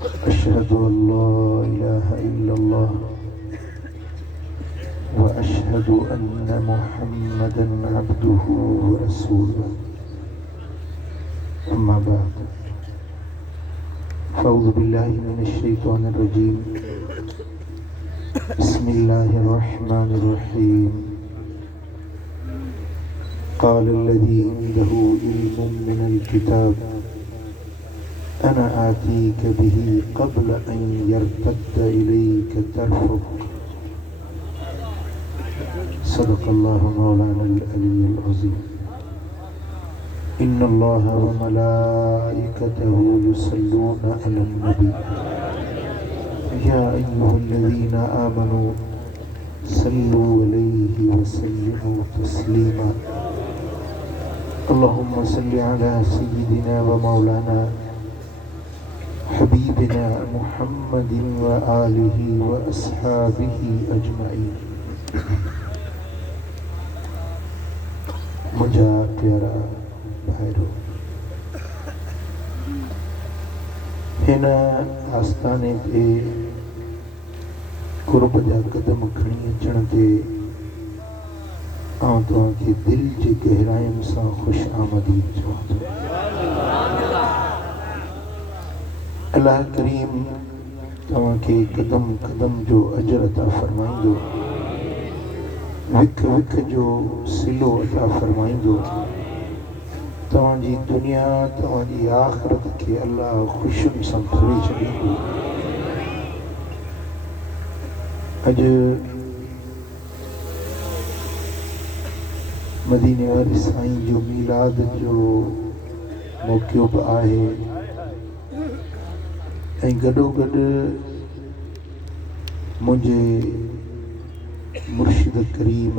أشهد أن لا إله إلا الله وأشهد أن محمدا عبده ورسوله أما بعد فأعوذ بالله من الشيطان الرجيم بسم الله الرحمن الرحيم قال الذي عنده علم من الكتاب أنا آتيك به قبل أن يرتد إليك طرفك صدق الله مولانا العلي العظيم إن الله وملائكته يصلون على النبي يا أيها الذين آمنوا صلوا عليه وسلموا تسليما اللهم صل على سيدنا ومولانا حبيبنا محمد وآله وأصحابه أجمعين मुझा प्यारा भाइरो हिन आस्थाने ते कुर्ब जा कदम खणी अचण ते आउं तव्हांखे दिल जी गहराइयुनि सां ख़ुशि आमदीद चवां थो। अल्लाह करीम तव्हांखे कदम कदम जो अजर अता फरमाईंदो, विख विख जो सिलो अता फरमाईंदो। तव्हांजी दुनिया तव्हांजी आख़िरत खे अल्लाह ख़ुशियुनि सां भरे छॾींदो। अॼु मदीने वारे साईं जो मीलाद जो मौक़ो बि आहे ऐं गॾोगॾु मुंहिंजे मुर्शिद करीम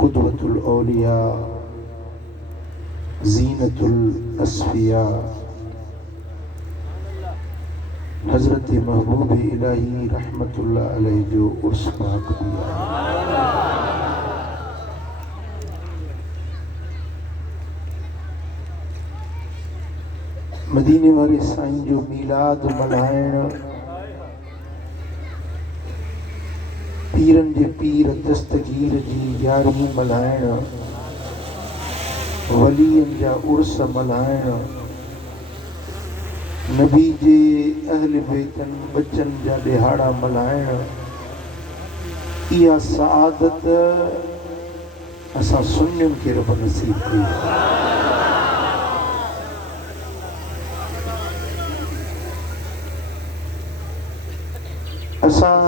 कुदवतुल औलिया ज़ीनतुल अस्फिया हज़रत महबूब इलाही रहमतुल्लाह अलैहि जो उर्स पाक भी आहे। मदीने वारे साईं जो मीलाद मल्हाइण पीरन जे पीर दस्तगीर जी यारहीं मल्हाइण वलियन जा उर्स मल्हाइण नबी जे अहल बैतन बच्चन जा ॾिहाड़ा मल्हाइण इहा सआदत असां सुन्नियुनि खे रब नसीब कई। असां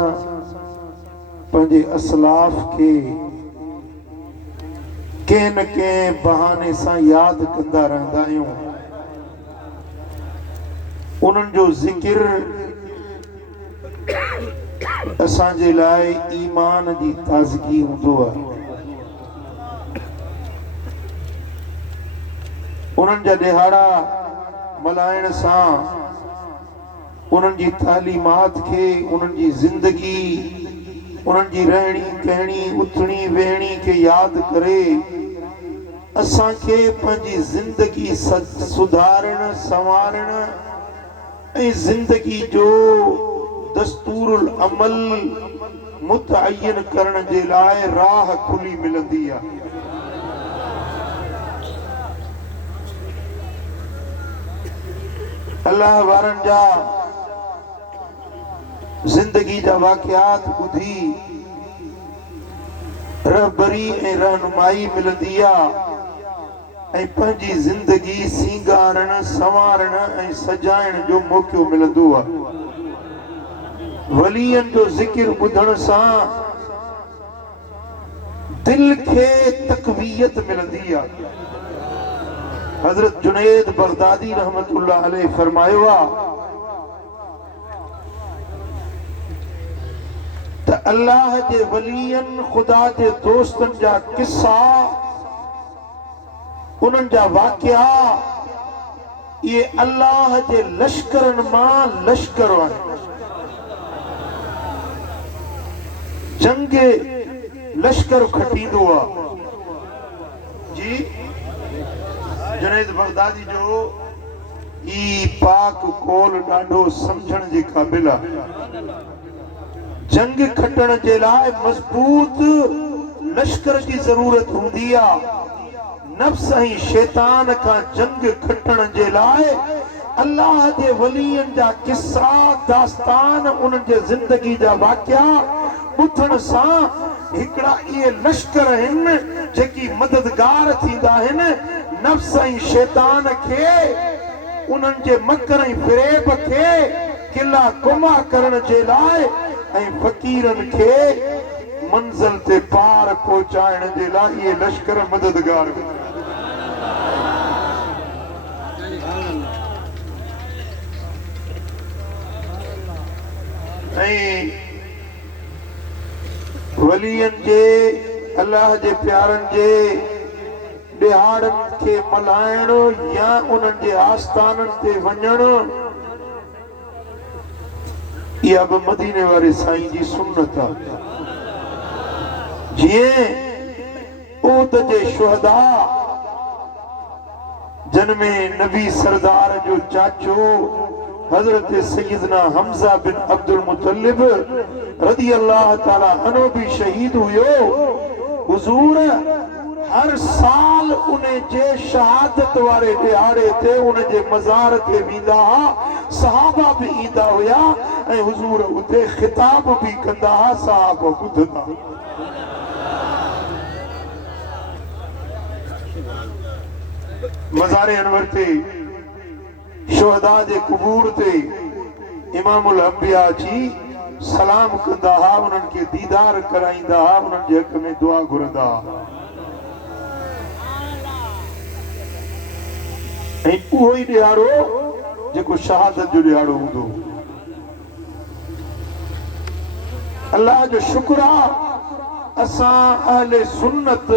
पंहिंजे असलाफ खे कंहिं न कंहिं बहाने सां यादि कंदा रहंदा आहियूं। उन्हनि जो ज़िक्र असांजे लाइ ईमान जी ताज़गी हूंदो आहे। उन्हनि जा ॾिहाड़ा मल्हाइण सां उन्हनि जी तालीमात खे, उन्हनि जी ज़िंदगी, उन्हनि जी रहणी कहणी उथणी वेहणी खे यादि करे असांखे पंहिंजी ज़िंदगी सुधारण संवारण ऐं ज़िंदगी जो दस्तूरुल अमल मुतअय्यन करण जे लाइ राह खुली मिलंदी आहे। अल्लाह वारनि जा ज़िंदगी जा वाक़ियात ॿुधी रहबरी ऐं रहनुमाई मिलंदी आहे ऐं पंहिंजी ज़िंदगी सींगारण संवारण ऐं सजाइण जो मौक़ो मिलंदो आहे। वलियन जो ज़िक्र ॿुधण सां दिल खे तक़वियत मिलंदी आहे। हज़रत जुनैद बगदादी रहमतुल्लाह अलैहि फरमायो आहे त अल्लाह जे वलियन खुदा जे दोस्तन जा किस्सा उन्हनि जा वाक़िया ये अल्लाह जे लश्करन मां लश्कर आहे। जंग लश्कर खटींदो आहे जी। जुनैद बगदादी जो ई पाक कोल ॾाढो समझण जे क़ाबिल आहे। जंग खटण जे लाइ मज़बूत लश्कर जी ज़रूरत हूंदी आहे। नफ्स ऐं शैतान खां जंग खटण जे लाइ अल्लाह जे वलियनि जा किस्सा दास्तान उन्हनि जे ज़िंदगी जा वाक़िया ॿुधण सां हिकिड़ा इहे लश्कर आहिनि जेकी मददगार थींदा आहिनि नफ्स ऐं शैतान खे उन्हनि जे मकर ऐं फ़रेब खे किला कुमा करण जे लाइ ऐं फ़कीरनि खे मंज़िल ते पार पहुचाइण जे लाइ इहे लश्कर मददगार ऐं वलियनि जे अल्लाह जे प्यारनि जे ॾिहाड़नि खे मल्हाइण या उन्हनि जे आस्थाननि ते वञण इहा बि मदीने वारे साईं जी सुन्नत आहे। जीअं ऊद जे शुहदा जन में नबी सरदार जो चाचो हजरत सैयदना हमजा बिन अब्दुल मुतल्लिब रदी अल्लाह ताला अन्हु भी शहीद हुयो। हुजूर हर साल उन्हें जे शहादत वारे दिहाड़े ते उन्हें जे मज़ार ते वेंदा हा। सहाबा भी ईंदा हुया ऐं हुजूर उते खिताब भी कंदा हा। सहाबा ॿुधंदा। मज़ार अनवर ते शुहदा जे कुबूर ते इमामुल अंबिया जी सलाम कंदा हा। उन्हनि खे दीदार कराईंदा हा। उन्हनि जे हक़ में दुआ घुरंदा हा। ऐं उहो ई ॾियारो जेको शहादत जो ॾियारो हूंदो। अल्लाह जो शुक्र आहे असां अहले सुन्नत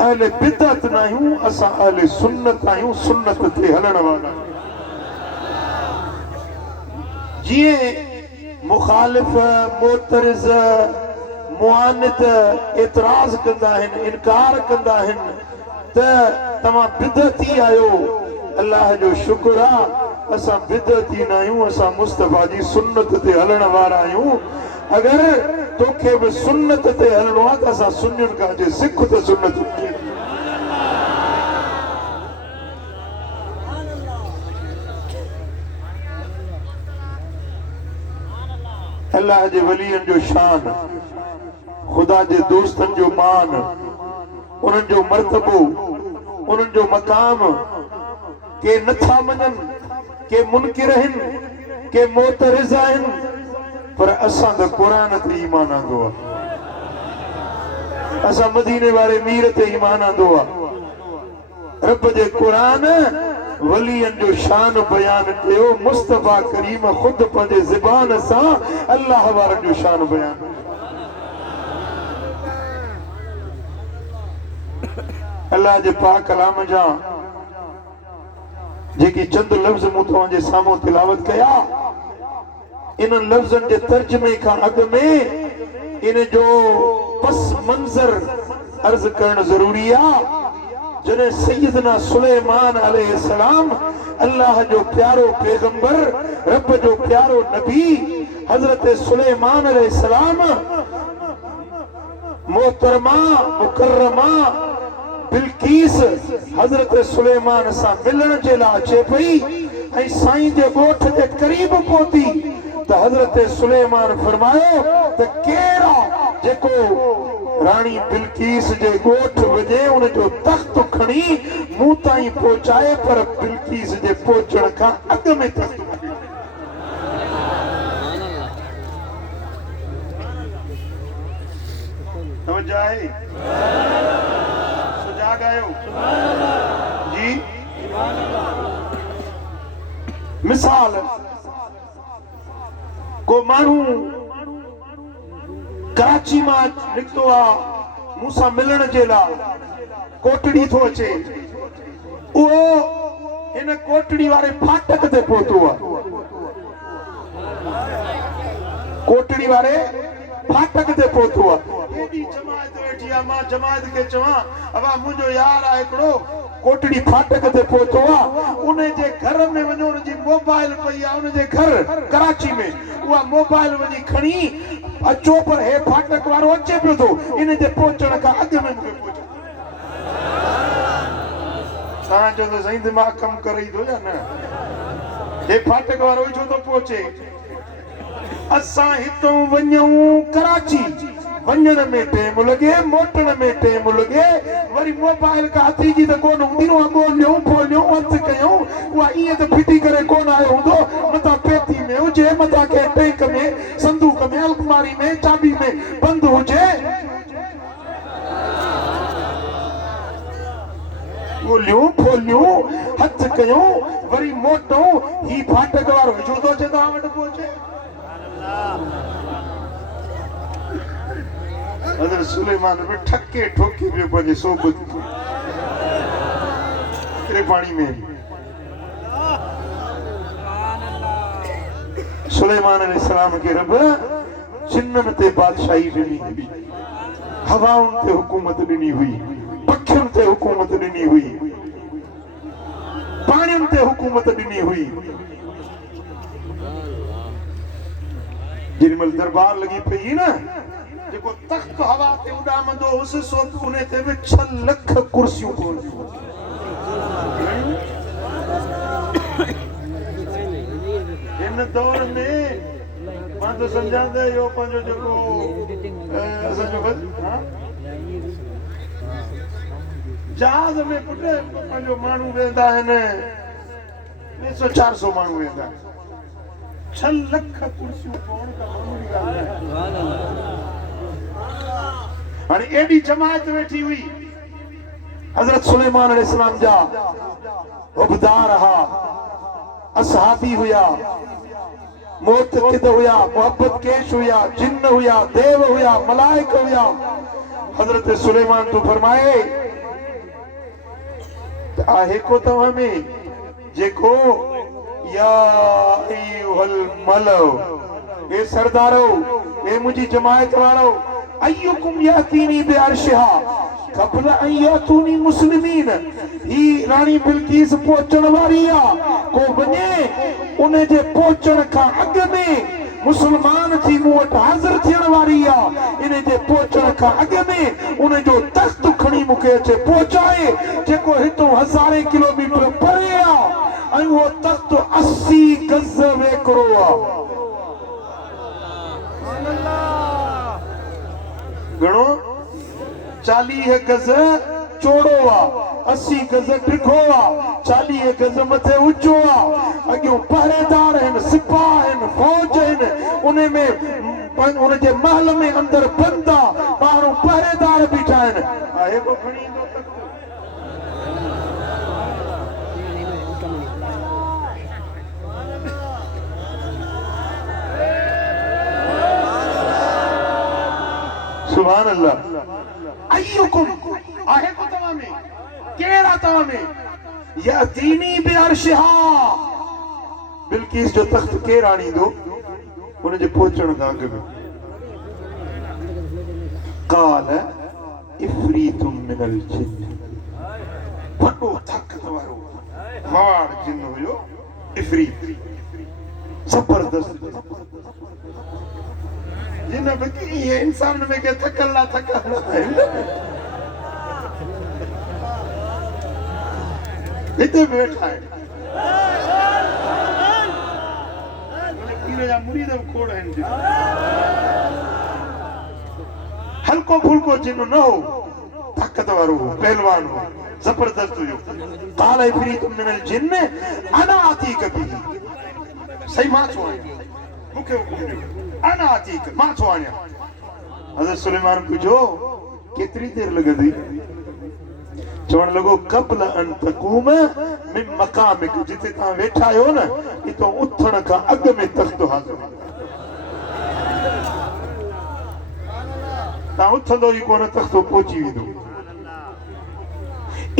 अहले बिदअत न आहियूं। असां अहले सुन्नत आहियूं। सुन्नत ते हलण वारा। जीअं मुखालिफ मोतरिज़ मुआनिद एतराज़ कंदा आहिनि इनकार कंदा आहिनि त तव्हां बिदअती आहियो। अल्लाह जो शुक्र आहे असां बिदअती न आहियूं। असां मुस्तफ़ा जी सुन्नत ते हलण वारा आहियूं। अगरि तोखे बि सुन्नत ते हलणो आहे त असां सुन्नियुनि खां जे सिख त सुन्नत अल्लाह जे वलियनि जो शान खुदा जे दोस्तनि जो मान उन्हनि जो मर्तबो उन्हनि जो मकाम के नथा मञनि के मुनकिर आहिनि के मोतरिज़ आहिनि पर असां त क़ुरान ते ईमान आंदो आहे। असां मदीने वारे मीर ते ईमान आंदो आहे। रब जे क़ुरान वलियनि जो शान बयान कयो। मुस्तफ़ा करीम खुद पंहिंजे ज़बान सां अल्लाह वारनि जो शान बयान अल्लाह जे पाक कलाम जा जेकी चंद लफ्ज़ मूं तव्हांजे साम्हूं तिलावत कया इन लफ्ज़नि जे तर्जुमे खां अॻु में इन जो पस मंज़र अर्ज़ करणु ज़रूरी आहे। जॾहिं सैयदना सुलेमान अलैहिस्सलाम अल्लाह जो प्यारो पैगंबर रब जो प्यारो नबी हजरत सुलेमान अलैहिस्सलाम मोहतरमा मुकर्रमा बिल्कीस हजरत सुलेमान सां मिलण जे लाइ अचे पई ऐं साईं जे ॻोठ जे क़रीब पहुती त हजरत सुलेमान फरमायो त केड़ा जेको रानी बिल्कीस जे ॻोठ वञे उन जो तख्त खणी मूं ताईं पहुचाए पर बिल्कीस जे पहुचण खां अॻु में तख्त तवज्जो आहे सुजाग आयो जी। मिसाल को माण्हू कराची मां निकितो आहे मूंसां मिलण जे लाइ कोटड़ी थो अचे उहो हिन कोटड़ी वारे फाटक ते पहुतो आहे। कोटड़ी वारे फाटक ते पहुतो आहे। एॾी जमायत वेठी आहे मां जमायत खे चवां अबा मुंहिंजो यार आहे हिकिड़ो कोटड़ी फाटक ते पहुतो आ उन जे घर में वञो उन जी मोबाइल पई आ उन जे घर कराची में उहा मोबाइल वञी खणी अचो पर हे फाटक वारो अचे पियो थो इन जे पहुचण खां अॻु में मूंखे पहुचो तव्हांजो त सही दिमाग़ कमु करे थो या न हे फाटक वारो छो थो पहुचे असां हितां वञूं कराची वञण में टाइम लॻे मोटण में टाइम लॻे वरी मोबाइल का हथी जी त कोन हूंदी न ॻोल्हियूं फ़ोलियूं हथु कयूं उहा ईअं त फिटी करे कोन आयो हूंदो मथां पेती में हुजे मथां कंहिं टैंक में संदूक में अलमारी में चाबी में बंदि हुजे ॻोल्हियूं फ़ोलियूं हथु कयूं वरी मोटूं ही फाटक वारो छो थो अचे तव्हां वटि पहुचे हज़रत सुलेमान में ठके ठोकी पियो पंहिंजे सोबत तेरे पानी में सुलेमान अलैहिस्सलाम के रब जिन्नन ते बादशाही ॾिनी हुई हवाउनि ते हुकूमत ॾिनी हुई पखियुनि ते हुकूमत ॾिनी हुई पाणियुनि ते हुकूमत ॾिनी हुई जेॾीमहिल दरबार लॻी पई न जेको तख्त हवा ते उॾामंदो हुअसि सो उन ते बि 6 लख कुर्सियूं कोन हिन दौर में मां त सम्झांदे इहो पंहिंजो जेको असांजो जहाज में पुट पंहिंजो माण्हू वेंदा आहिनि 300-400 माण्हू वेंदा आहिनि 6 लख कुर्सियूं कोन का मामूली ॻाल्हि आहे हाणे एडी जमात वेठी हुई हजरत सुलेमान अलैहिस्सलाम जा उबदार हा असहाबी हुया मोतकिद हुया मोहब्बत केश हुया जिन्न हुया देव हुया मलाइक हुया हजरत सुलेमान तो फरमाए आहे को तव्हां में जेको या अय्युहल मलओ ए सरदारो ए मुंहिंजी जमायत वारो अय्युकुम यातीनी बिअर्शिहा कबल अन यातूनी मुस्लिमीन ही रानी बिल्किस पहुचण वारी आ को वञे उन जे पहुचण खां अॻु में मुसलमान थी मूं वटि हाज़िर थियण वारी आ इन जे पहुचण खां अॻु में उन जो तख्त खणी मूंखे अचे पहुचाए जेको हितां 1000 किलोमीटर परे आ ऐं उहो तख्त 80 गज वेकरो आ घणो 40 गज चौड़ो आ 80 गज टिखो आ 40 गज मथे ऊंचो आ अॻियों पहरेदार आहिनि सिपाह आहिनि फौज आहिनि उन में उन जे महल में अंदर बंद आ ॿाहिरों पहरेदार बीठा आहिनि आहे को खणी ईंदो सुभान अल्लाह अय्युकुम आहे को तव्हां में केड़ा तव्हां में यातीनी बिअर्शिहा बिल्किस जो तख्त केर आणींदो उन जे पहुचण खां अॻु में काल इफ्रीतुम मिनल जिन्न वॾो ताक़त वारो मवाड़ जिन हुयो इफ्रीत जबरदस्त जिन बकी ये इंसान में के थकल इते बैठा है जा मुरीद कोड़ है हल्को फुल्को जिन न हो ताकत वारो हो पहलवान हो जबरदस्त हो काल इफ्रीत मिनल जिन्न अना आती कभी सही मां छो मुखे हुकुम ॾियो अना आती मां छो आया हज़रत सुलेमान पुछो केतरी देर लगदी चवण लॻो कबल अन तकूम मिन मकामिक जिते तव्हां वेठा आहियो न इतो उथण खां अॻु में तख्त हाज़िर तव्हां उथंदो ई कोन तख्तो पहुची वेंदो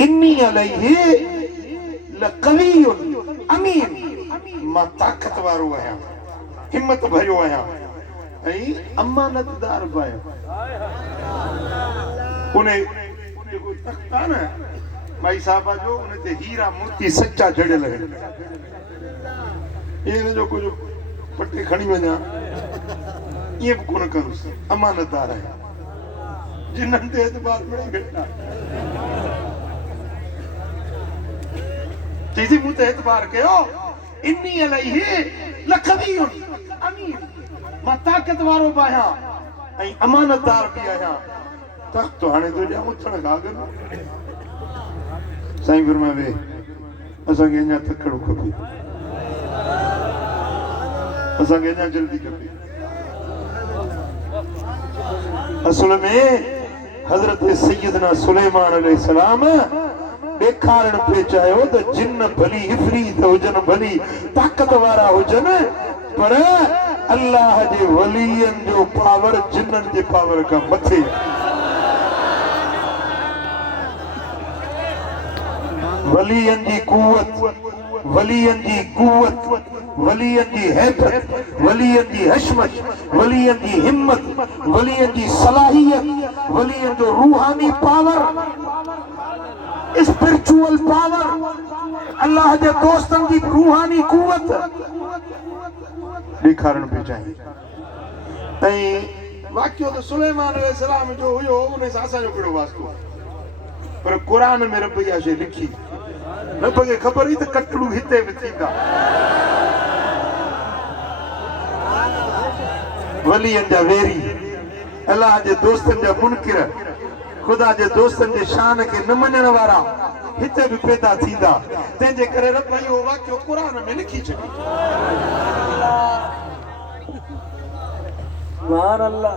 इन्नी अलैहि लक़वियुन अमीन मां ताक़त वारो आहियां हिम्मत भरियो आहियां ऐं अमानतदार बि आहियां उन जेको तख्त आहे न भाई साहब जो उन ते हीरा मोती सच्चा जड़े लगे ये न जो कुछ पट्टे खणी वञा ये भी कोन करूं अमानतदार है जिन्हनि ते एतबार बड़े घटना चीज़ी मुझे एतबार कयो इन्नी अलैहि लखबीर अमीन मां ताकत वारो बाया ऐं अमानतदार भी आया तख्त तो हाणे तो जा उथण गागन साईं फरमावे असा के अञा थकड़ो खपे असा के अञा जल्दी खपे असल में हजरत सैयदना सुलेमान अलैहिस्सलाम देखारण पे चाहो तो जिन्न भली इफरीत हुजन भली ताकत वारा हुजन पर अल्लाह जे वलियन जो पावर जिन्नन जे पावर का मथे वलियन जी कुवत वलियन जी कुवत वलियन जी हैबत वलियन जी हशमत वलियन जी हिम्मत वलियन जी सलाहियत वलियन जो रूहानी पावर स्पिरिचुअल पावर अल्लाह जे दोस्तन जी रूहानी कुवत दिखारण पे चाहिए ऐं वाक्यो तो सुलेमान अलैहिस्सलाम जो हुयो उन सां असांजो कहिड़ो वास्तो पर क़ुरान में रब इहा शइ लिखी रब खे ख़बर ई त कटड़ू हिते बि थींदा वलियन जा वेरी अल्लाह जे दोस्तन जा मुनकिर खुदा जे दोस्तन जे शान के न मञण वारा हिते भी पैदा थींदा तंहिंजे करे रब इहो वाक्यो क़ुरान में लिखी छॾी सुभान अल्लाह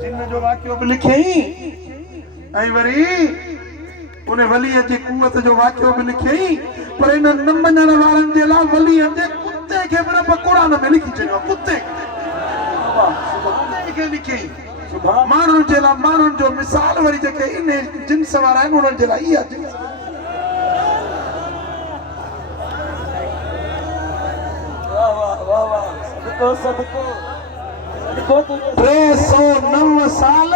जिन जो वाक्यो भी लिखई ऐं वरी उन वलीअ जी कुवत जो वाक्यो भी लिखई पर इन न मञण वारनि जे लाइ वलीअ जे कुत्ते खे भी रब क़ुरान में लिखी छॾियो कुत्ते खे लिखई माण्हुनि जे लाइ माण्हुनि जो मिसाल वरी जेके इन जिन्स वारा आहिनि उन्हनि जे लाइ इहा जिन्स सदको 309 साल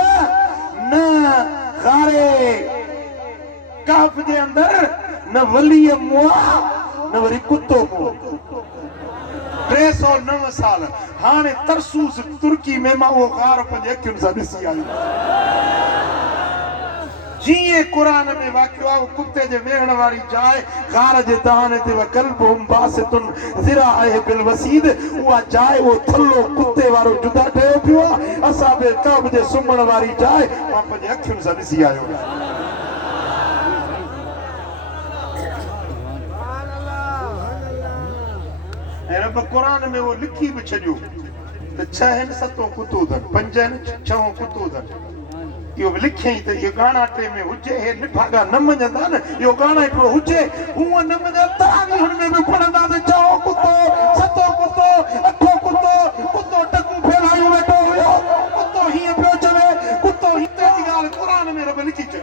न गारे काफ जे अंदर न वलीअ मुआ न वरी कुत्तो मुआ 309 साल हाणे तरसूस तुर्की में मां वो गार पंहिंजे अखियुनि सां ॾिसी आयो जीअं क़ुरान में वाक़ियो आहे कुत्ते जे वेहण वारी जाइ गार जे दहाने ते कल्बुम बासितुन ज़िराअह बिल वसीद उहा जाइ वो थल्लो कुत्ते वारो जुदा ठहियो पियो आहे असां बि कब जे सुम्हण वारी जाइ मां पंहिंजे अखियुनि सां ॾिसी आयो ऐं रब क़ुरान में वो लिखी भी छॾियो त 6 7 कुतो अथनि 5 6 कुतो अथनि यो लिखई त ये गाना टे में हुजे हे निभागा न मञंदा न यो गाना हिकिड़ो हुजे हूअं न मञंदा बि हुन में बि पढ़ंदा त चओ कुतो सतो कुतो अठो कुतो कुतो टकू फैलायूं वेठो हुयो कुतो हीअं पियो चवे कुतो हिते जी ॻाल्हि क़ुरान में रब लिखी छॾी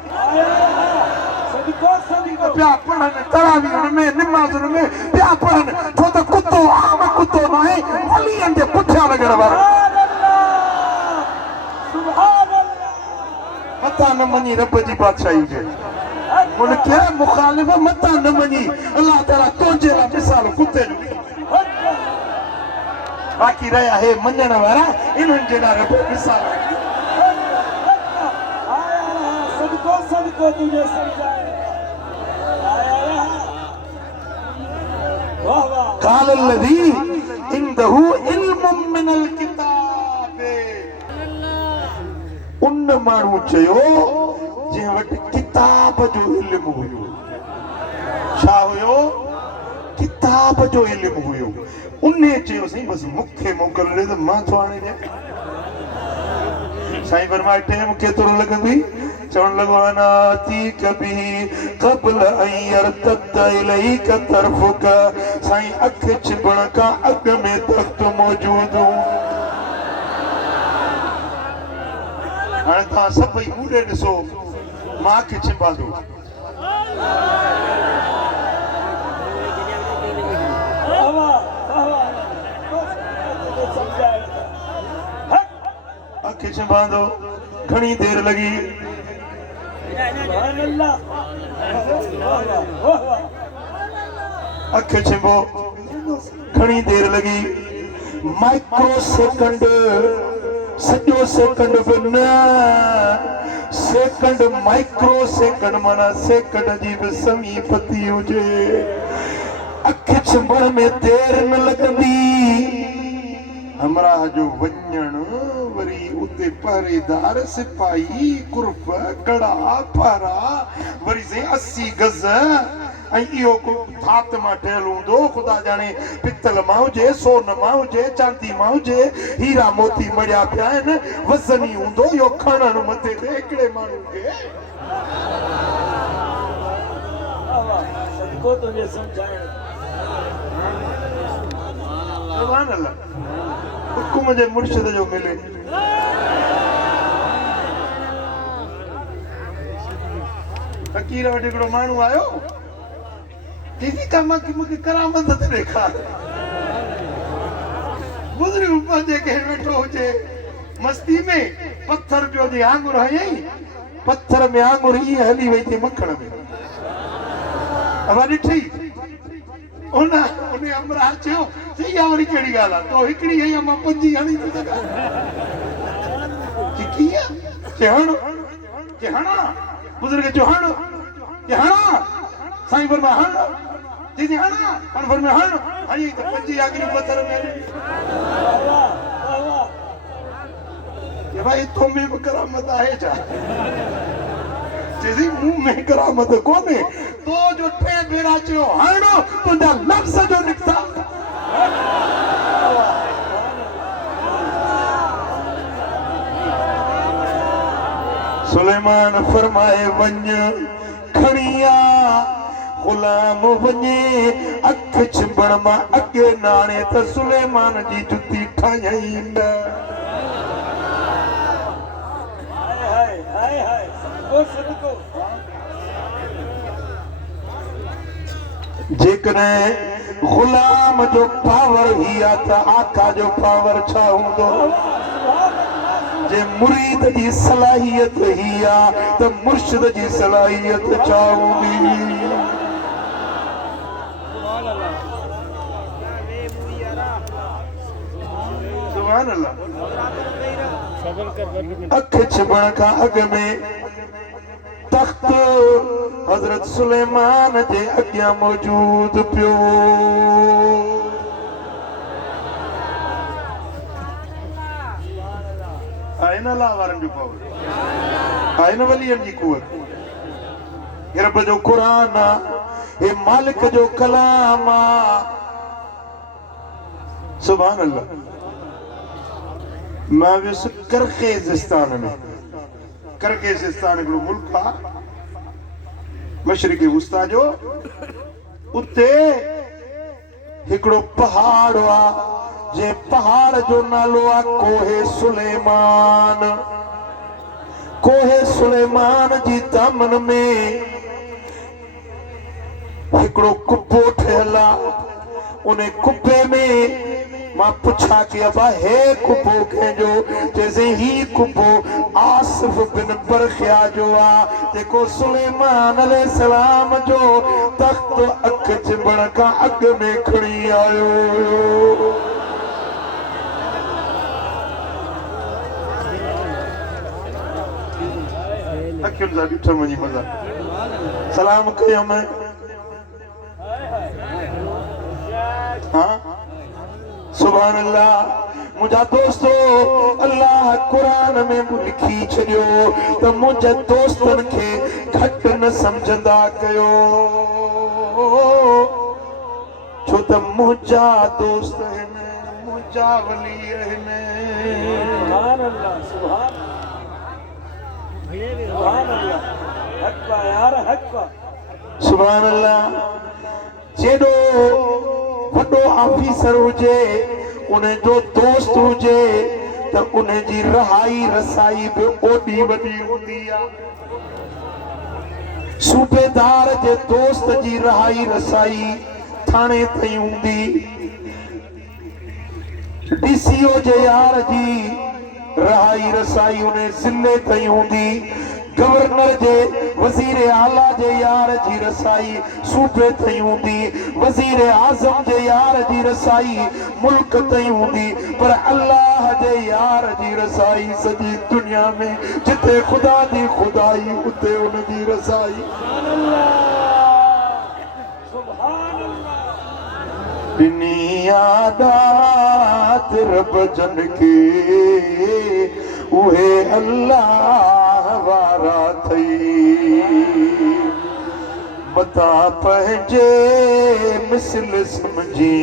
पिया पढ़नि तरावी हुन में निमाज़ुनि में पिया पढ़नि छो त कुतो आम कुतो न आहे वलीअनि जे पुठियां लॻण वारो मता न मनी रब जी बादशाही जे उनके मुखालिफ मता न मनी अल्लाह ताला तुझे ला मिसाल कुत्ते जो बाकी रहा है मञण वारा इन्हनि जे लाइ रब मिसाल सदको तुझे समझाए वाह वाह قال الذي عنده علم من الكتاب उन माण्हू चयो जंहिं वटि किताब जो इल्मु हुयो छा हुयो किताब जो इल्मु हुयो उन चयो साईं बस मूंखे मोकल ॾे त मां थो आणे ॾियां साईं फरमाए टाइम केतिरो लॻंदी चवण लॻो अना ती कभी क़ब्ल अन यरतद इलैक तरफुक साईं अख छिबण खां अॻ में तख्त मौजूद हो हाणे तव्हां सभई मूंॾे ॾिसो मां खे छिंबांदो अखि छिंबांदो घणी देर लॻी अख छिंबो घणी देर लगी माइक्रो सेकंड सॼो सेकंड बि न सेकंड माइक्रो सेकंड माना सेकंड जी बि समी पती हुजे अख छिंबण में देर न लगंदी हमरा जो वञण वरी उते पहरेदार सिपाही कुर्फ कड़ा फारा वरी से 80 गज इहो को थात मां ठहियल हूंदो ख़ुदा जाने पितल मां हुजे सोन मां हुजे चांदी मां हुजे हीरा मोती मड़िया पिया आहिनि वज़नी हूंदो इहो खणण मथे ते हिकिड़े माण्हू खे को तुझे समझाइण सुभान अल्लाह हुकुम जे मुर्शिद जो मिले फकीर वटि हिकिड़ो माण्हू आयो दीदी का मूंखे करामत ते ॾेखार बुज़ुर्ग पंहिंजे के वेठो हुजे मस्ती में पत्थर पियो जे आंगुर हयई पत्थर में आंगुर ईअं हली वई थी मखण में अब ॾिठी उन अमरा चयो सही आहे वरी कहिड़ी ॻाल्हि आहे तो हिकिड़ी हई मां 5 हणी थी सघां कीअं के हणा बुज़ुर्ग जो हण के हणा साईं फरमा हण दीदी हणा हण फरमा हण हणी तो 5 आखिरी पत्थर में ये भाई तो में भी करामत आहे छा जैसे मुंह में करामत कोने तो जो टे बेरा चयो हण तुंहिंजा लफ्ज़ जो निकता सुलेमान फरमाए वञ खणिया गुलाम वञे अख छिंबण मां अॻे नाणे त सुलेमान जी जुती ठाहियई न हाय हाय हाय सदको जेकॾहिं गुलाम जो पावर ही आहे त आका जो पावर छा हूंदो जे मुरीद जी सलाहियत ही आहे त मुर्शिद जी सलाहियत छा हूंदी सुभान अल्लाह अख छिबण खां अॻ में तख्त हज़रत सुलेमान जे अॻियां मौजूद पियो आहे न अल्लाह वारनि जो पावर आहे न वलियनि जी कुवत रब जो क़ुरान आहे हे मालिक जो कलाम आहे सुभान अल्लाह मां वियुसि किर्गिज़िस्तान में किर्गिज़िस्तान हिकिड़ो मुल्क आहे मशरिक़ी वुस्ता जो उते हिकिड़ो पहाड़ आहे जे पहाड़ जो नालो आहे कोहे सुलेमान जी दामन में हिकिड़ो कुपो ठहियल आहे उन कुपे में मां पुछा कि अबा हे कुपो कंहिंजो चइसि ही कुपो आसिफ बिन बरखिया जो आहे जेको सुलेमान अलैहिस्सलाम जो तख्त अख चिंबण खां अॻु में खणी आयो हुयो अखियुनि सां ॾिठो वञी मज़ा सलाम कयो मैं हाँ सुभान अल्लाह मुझा दोस्तो अल्लाह कुरान में लिखी छॾियो त मुंहिंजे दोस्तनि खे घटि न समझंदा कयो छो त मुंहिंजा दोस्त आहिनि मुंहिंजा वली आहिनि सुभान अल्लाह सुभान अल्लाह हक बा यार हक बा सुभान अल्लाह जेॾो वॾो ऑफिसर हुजे उन जो दोस्त हुजे त उन जी रहाई रसाई बि ओॾी वॾी हूंदी आहे सूबेदार जे दोस्त जी रहाई रसाई थाणे ताईं हूंदी डीसीओ जे यार जी रहाई रसाई उन ज़िले ताईं हूंदी गवर्नर जे वजीर आला जे यार जी रसाई सूबे ताईं हूंदी, वजीर आजम जे यार जी रसाई मुल्क ताईं हूंदी, पर अल्लाह जे यार जी रसाई सॼी दुनिया में जिते खुदा जी खुदाई उते उन जी रसाई। दुनिया दात रब जन के उहे अल्लाह वारा थई, मता पंहिंजे मिसल समझी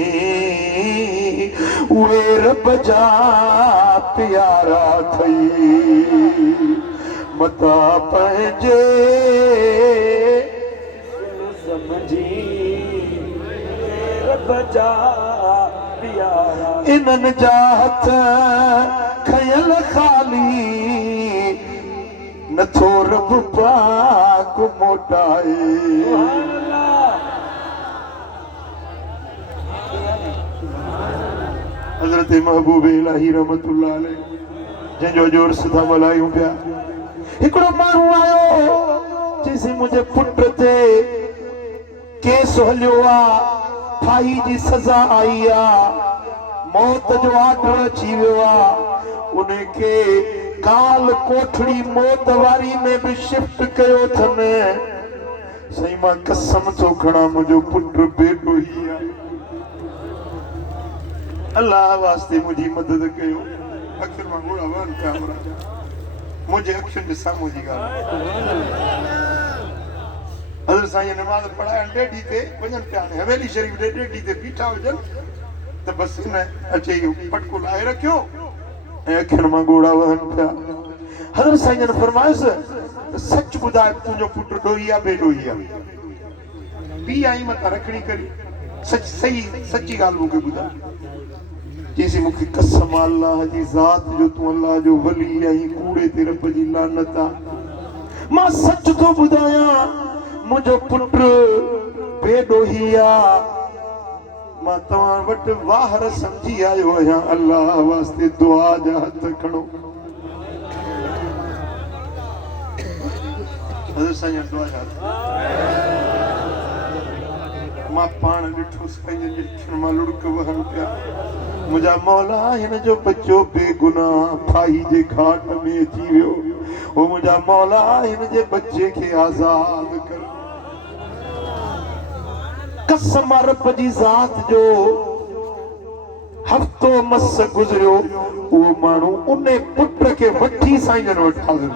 उहे रब जा प्यारा थई, मता पंहिंजे समझी रब जा प्यारा। इन्हनि जा हथ खयल खाली नथो रब पाक मोटाए। हज़रत महबूब इलाही रहमतुल्लाह अलैह जंहिंजो जोर सदा मल्हायूं पिया, हिकिड़ो माण्हू आयो चईसि मुंहिंजे पुट ते केस हलियो आहे, फाही जी सज़ा आई आहे, मौत जो ऑर्डर अची वियो आहे, उनखे काल कोठड़ी मौत वारी में भी शिफ्ट कयो अथनि। साईं मां कसम थो खणा मुंहिंजो पुट बेटो ही आहे, अल्लाह वास्ते मुंहिंजी मदद कयो। अखियुनि मां ॻोढ़ा वहनि पिया, मुंहिंजे अखियुनि जे साम्हूं जी ॻाल्हि। हज़रत साईं नमाज़ पढ़ाइण ॾेढी ते वञनि पिया, हवेली शरीफ़ ॾे ॾेढी ते बीठा हुजनि त बसि हिन अचे इहो पटको लाहे रखियो ऐं अखियुनि मां ॻोढ़ा वहनि पिया। हज़रत साईं ने फरमायोसि सच ॿुधाए तुंहिंजो पुटु ॾोही आहे बेॾोही आहे? पी आई मथां रखड़ी करी सच सही सची ॻाल्हि मूंखे ॿुधाए। चईसि मूंखे कसम अल्लाह जी ज़ात जो तूं अल्लाह जो वली आहीं, कूड़े ते रब जी लानत आहे। मां सच थो ॿुधायां मुंहिंजो पुटु बेॾोही आहे। मां तव्हां वटि वाहर समझी आयो आहियां, अल्लाह वास्ते दुआ जा हथ खणो। हज़रत साईं दुआ जा हथ मां पाण ॾिठोसि, पंहिंजे अखियुनि मां लुड़क वहनि पिया। मुंहिंजा मौला हिन जो बच्चो बेगुनाह फाही जे घाट में अची वियो, ओ मुंहिंजा मौला हिन जे बच्चे खे आज़ाद कर। कसम रब जी ज़ात जो हफ़्तो मस गुज़रियो, उहो माण्हू उन पुट खे वठी साईं जन वटि हाज़िर।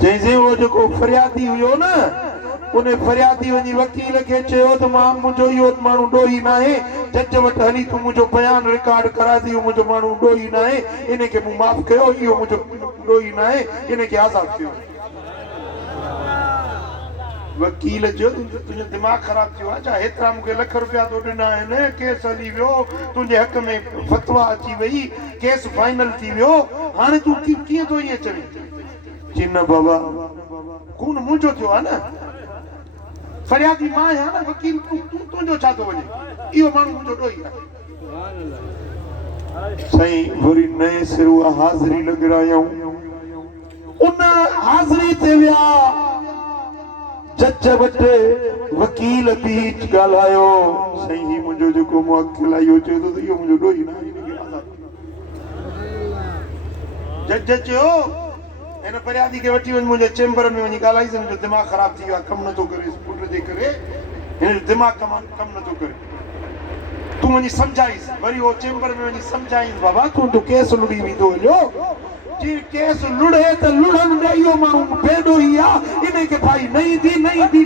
जंहिंजे उहो जेको फरियादी हुयो न, उन फरियादी वञी वकील खे चयो त मां मुंहिंजो इहो माण्हू ॾोही न आहे, जज वटि हली तूं मुंहिंजो बयान रिकॉर्ड कराए थी, मुंहिंजो माण्हू ॾोही न आहे, इनखे मूं माफ़ कयो, इहो मुंहिंजो ॾोही न आहे, इनखे आज़ादु कयो। वकील जो तुंहिंजो दिमाग़ ख़राब थियो आहे छा? हेतिरा मूंखे लख रुपया तो ॾिना आहिनि, केस हली वियो, तुंहिंजे हक़ में फतवा अची वई, केस फाइनल थी वियो, हाणे तूं कीअं थो ईअं चवीं? जी न बाबा, खून मुंहिंजो थियो आहे न, फरियादी मां आहियां न, वकील तुंहिंजो छा थो वञे? इहो माण्हू मुंहिंजो ॾोही आहे। साईं वरी नए सिर उहा हाज़िरी लॻायूं, उन हाज़िरी ते विया, जज वटि वकील बि ॻाल्हायो, साईं ही मुंहिंजो जेको मुवक्किल आहे इहो चयो त इहो मुंहिंजो ॾोही न आहे। जज चयो हिन फरियादी खे वठी वञ मुंहिंजे चेंबर में वञी ॻाल्हाईसि, मुंहिंजो दिमाग़ ख़राब थी वियो आहे, कमु नथो करे, पुट जे करे हिन जो दिमाग़ कमु नथो करे, तूं वञी सम्झाईसि। वरी उहो चेंबर में वञी सम्झाईसि, बाबा तूं केस लुड़ी वेंदो हुयो, जी केस लुड़े त लुड़नि ॾे, इहो माण्हू बेॾोही आहे, इनखे भाई न ईंदी न ईंदी।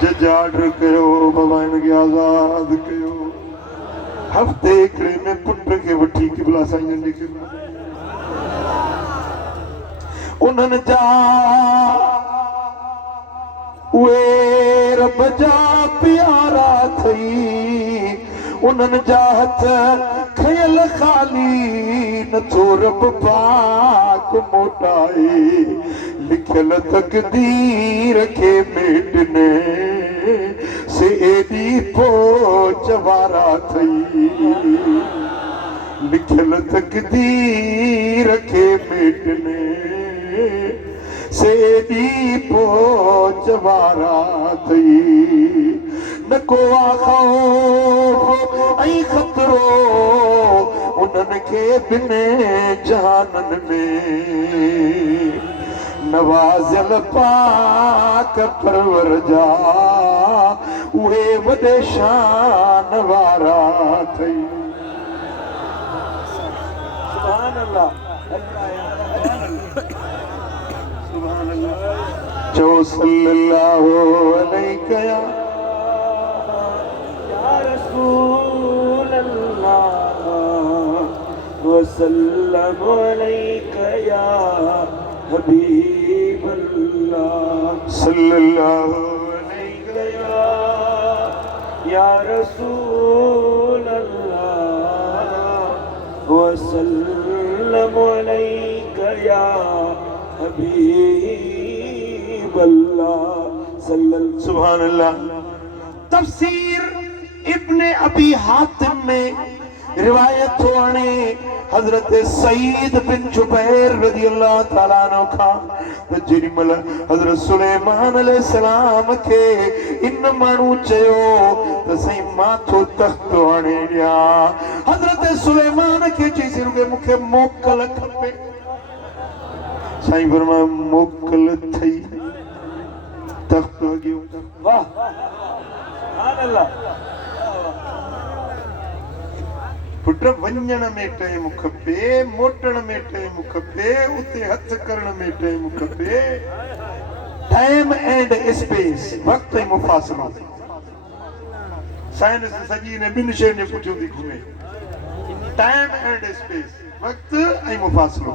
जज ऑर्डर कयो, बाबा हिनखे आज़ादु कयो। हफ़्ते हिकिड़े में पुट खे वठी क़िबला साईं जे उन्हनि जा उहे रब जा प्यारा थई, उन्हनि जा हथ खयल खाली नथो रब पाक मोटाए। लिखियल तकदीर खे मेटने से एडी पोच वारा थई लिखल तकदीर के मिटने से एडी पोच वारा थई न को खौफ ऐं खतरो उन्हनि खे बिने जानन में नवाज़ियल पाक परवर जा उहे वॾे शान वारा थई। सुभान अल्लाह सुभान अल्लाह। चो सल्लल्लाहु अलैहि या रसूल अल्लाह वसल्लम अलैका या हबीब अल्लाह सल्लल्लाहु अलैका या रसूल अल्लाह वसल्लम अलैका या हबीब अल्लाह सल्लल्लाहु। सुभान अल्लाह। तफसीर इब्ने अबी हातिम में रिवायत हो आने हजरत सईद बिन जुबैर रज़ी अल्लाह ताला अन्हु खां त जेॾीमहिल हजरत सुलेमान अलैहिस्सलाम खे इन माण्हू चयो त साईं माथो तख़्त हाणे ॾिया हजरत सुलेमान खे चईसि रुॻे मूंखे मोकल खपे। साईं फरमायो मोकल थई तख़्त अॻियो। वाह सुभान अल्लाह। पुट वञण में टाइम खपे मोटण में टाइम खपे उते हथ करण में टाइम खपे। टाइम एंड स्पेस वक्त ऐं मुफ़ासिलो साइंस सॼी ने ॿिनि शयुनि जे पुठियो थी घुमे। टाइम एंड स्पेस वक्त ऐं मुफ़ासिलो।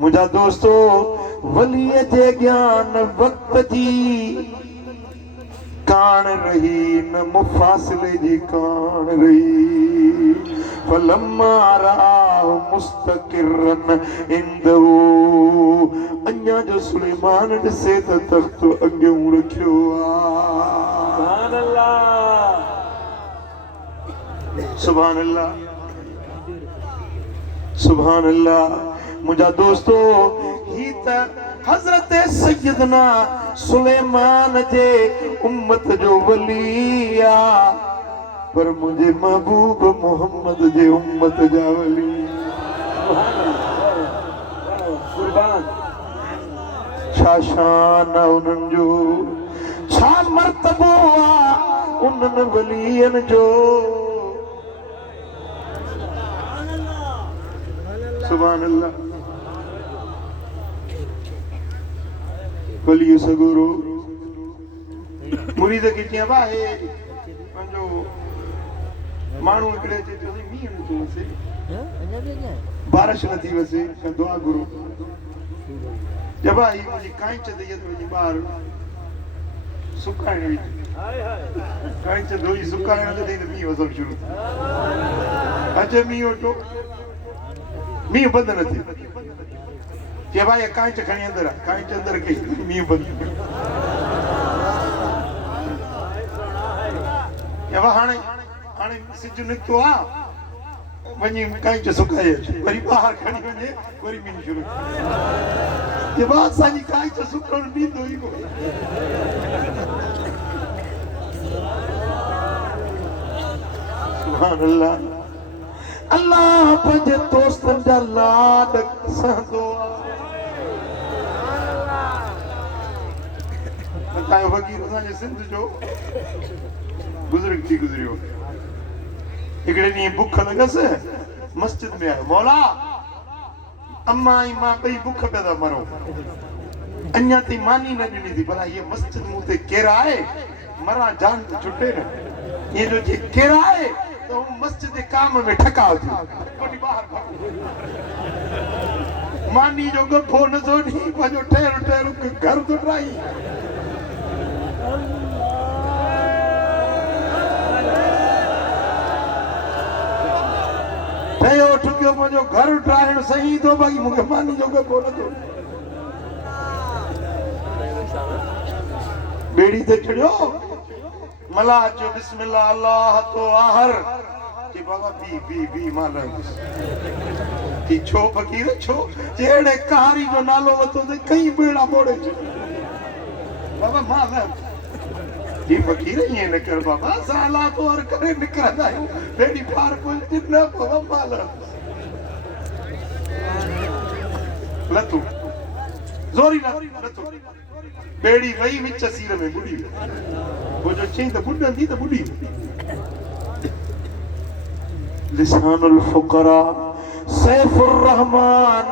मुंहिंजा दोस्तो वलीअ जे ज्ञान वक्त जी कान रही न मुफ़ासिले जी कान रही फलम्मा राहु मुस्तकिरन इंदहु अञा जो सुलेमान ॾिसे त तख़्त अॻियों रखियो सुभान अल्लाह सुभान अल्लाह सुभान अल्लाह। मुंहिंजा दोस्तो ही त हज़रत सैयदना सुलेमान जे उम्मत जो वली आ पर मुंहिंजे महबूब मोहम्मद जे उम्मत जा वली। कुर्बान छा शान आहे उन्हनि जो छा मर्तबो आहे उन्हनि वलियनि जो। सुभान अल्लाह। वली सगुरु मुरीद खे चई आहे पंहिंजो माण्हू हिकिड़े अचे चयो मींहुं नथो वसे बारिश नथी वसे का दुआ गुरु जब आई मुंहिंजी कांच ते यद वञी ॿाहिरि सुकाइण विझ कांच धोई सुकाइण लॻी त मींहुं वसणु शुरू थियो। अचे मींहुं वठो मींहुं बंदि न थियो चए भाई कांच खणी अंदरि आहे कांच अंदरि कई मींहुं बंदि। हाणे हाणे सिज निकितो आहे वञी कांच सुकाए अचे वरी ॿाहिरि खणी वञे वरी मींहुं शुरू थिए बाद असांजी कांच सुकण ॾींदो ई कोन। सुभान अल्लाह। अल्लाह पंहिंजे दोस्तनि जा लाड सहंदो आहे। वकील असांजे सिंध जो बुजुर्ग थी गुज़रियो हिकिड़े ॾींहुं बुख लॻसि मस्जिद में आयो मौला अम्मा ऐं मां ॿई बुख पिया था मरूं अञा ताईं मानी न ॾिनी थी भला हीअ मस्जिद मूं ते केरु आहे मरां जान त छुटे न इहे जो जे केरु आहे त हू मस्जिद जे काम में ठकाव थियो वॾी ॿाहिरि मानी जो गफ़ो नथो ॾी पंहिंजो ठहियल ठहियल घर थो ठाही। ठहियो ठुकियो मुंहिंजो घर ठाहिण सही थो बाक़ी मूंखे मानी जो गफ़ो नथो ॿेड़ी ते चढ़ियो मला जो बिस्मिल्लाह अल्लाह तो आहर कि बाबा बी माला कि छो फकीर छो जेड़े कहारी जो नालो वतो ते कई बेड़ा मोड़े बाबा माला ये फकीर ये न कर बाबा साला तो और करे निकरदा है बेड़ी पार को जितना बाबा माला लतू जोरी लतू बेड़ी वही विच सीर में बुड़ी वो जो चई तो बुढ़न दी तो बुढ़ी लिसानुल फुकरा सैफुर रहमान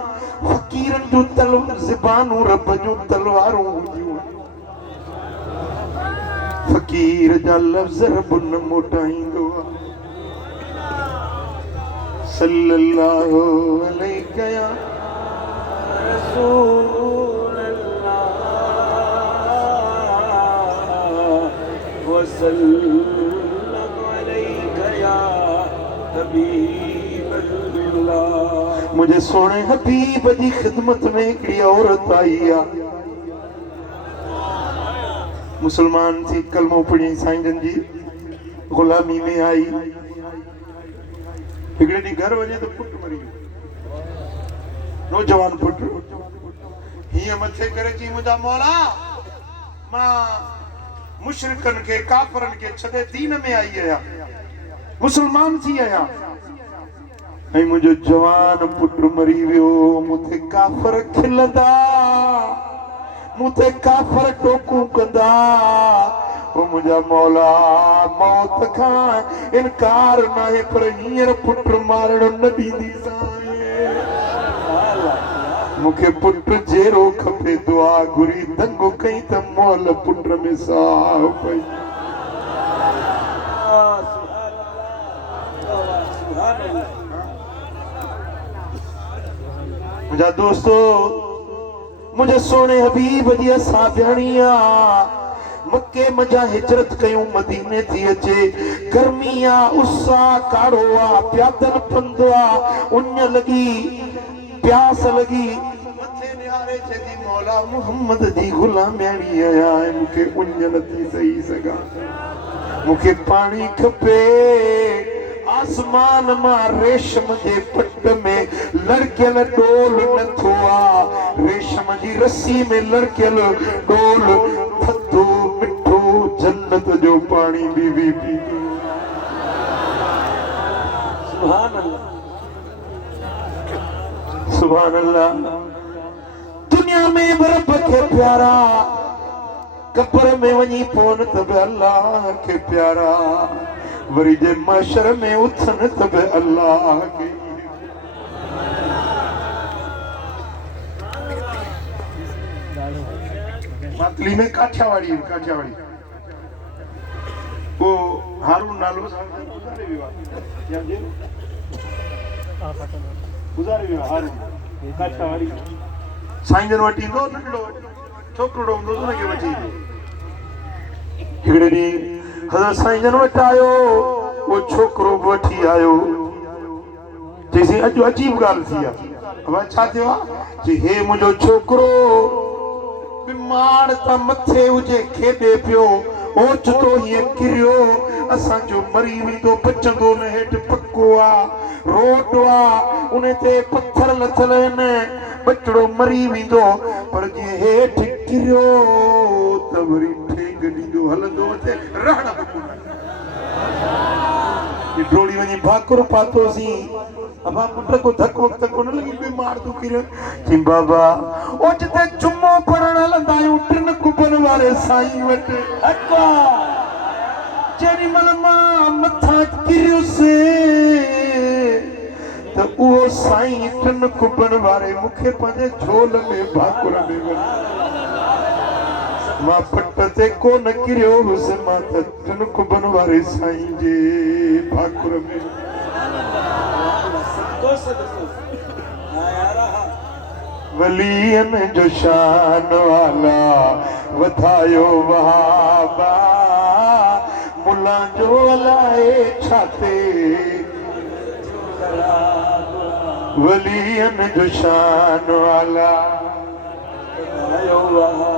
फकीरन जो तलवार ज़बानू रब जो तलवारों हुंदियूं फकीर जा लफ्ज़ रब न मोटाईंदो सल्लल्लाहु अलैहि या रसूल अल्लाह वसल्लम अलैका या हबीब अल्लाह। मुझे सोने हबीब जी खिदमत में हिकिड़ी औरत आई आ मुसलमान थी कलमो पढ़ी साईं जन जी गुलामी में आई हिकिड़े ॾींहुं घर वञे तो पुट मरी वियो नौजवान पुट हीअं मथे करे चई मुंहिंजा मौला मां मुशरिकनि खे काफ़रनि खे छॾे दीन में आई आहियां मुसलमान थी आहियां ऐं मुंहिंजो जवान पुट मरी वियो मूंखे काफ़र खिलंदा मूंखे काफ़र टोकू कंदा ओ मुंहिंजा मौला मौत खां इनकार न आहे पर हींअर पुट मारण न ॾींदी मूंखे पुट जहिड़ो खपे दुआ घुरी दंगो कई त मोल पुट में साह पई मुंहिंजा दोस्तो मुझे सोने हबीब जी असां भेणिया मक्के मजा हिजरत कयूं मदीने थी अचे गर्मी आ उसा काड़ो आ प्यादल पंदो आ उन लगी प्यास लगी मथे निहारे चेदी मौला मोहम्मद जी गुलामी आया मूंखे उन नथी सही सगा मूंखे पानी खपे आसमान मां रेशम जे पट में लड़कियल डोल नथो आ रेशम जी रस्सी में लड़कियल डोल थधो मिठो जन्नत जो पानी बीवी पी सुभान अल्लाह सुभान अल्लाह दुनिया में रब के प्यारा कब्र में वही पौन तब अल्लाह के प्यारा वरी जे महशर में उथन तब अल्लाह के मातली में काठियावाड़ी वो हारून नालो गुज़ारे वियो हारून काठियावाड़ी साईं जन वटि ईंदो नंढड़ो छोकिरो हूंदो हुनखे वठी हिकिड़े ॾींहुं हज़रत साईं जन वटि आयो वो छोकिरो बि वठी आयो चईसीं अॼु अजीब ॻाल्हि थी आहे अबा छा थियो आहे चई हे मुंहिंजो छोकिरो बीमार त मथे हुजे खेॾे पियो ओचितो हीअं किरियो असांजो मरी वेंदो बचंदो न हेठि पको आहे रोड आहे उन ते पत्थर लथल आहिनि बचड़ो मरी वेंदो पर जीअं हेठि किरियो त वरी ठेंग ॾींदो हलंदो मथे रहण डोड़ी वञी भाकुर पातोसीं अबा पुट को धक वक्त को न लगी बीमार तू किरियो चई बाबा ओ जिते जुम्मो पढ़ण हलंदा आहियूं टिन कुबन वारे साईं वटि अका जेॾी महिल मां मथां किरियुसि त उहो साईं टिन कुबन वारे मूंखे पंहिंजे झोल में भाकुर में वञी मां पट ते कोन किरियो हुउसि मां त टिन कुबन वारे साईं जे भाकुर में वलियन जो शान वाला वधायो वहाबा मुला जो अलाए छाते वलियन जो शान वाला वधायो वहाबा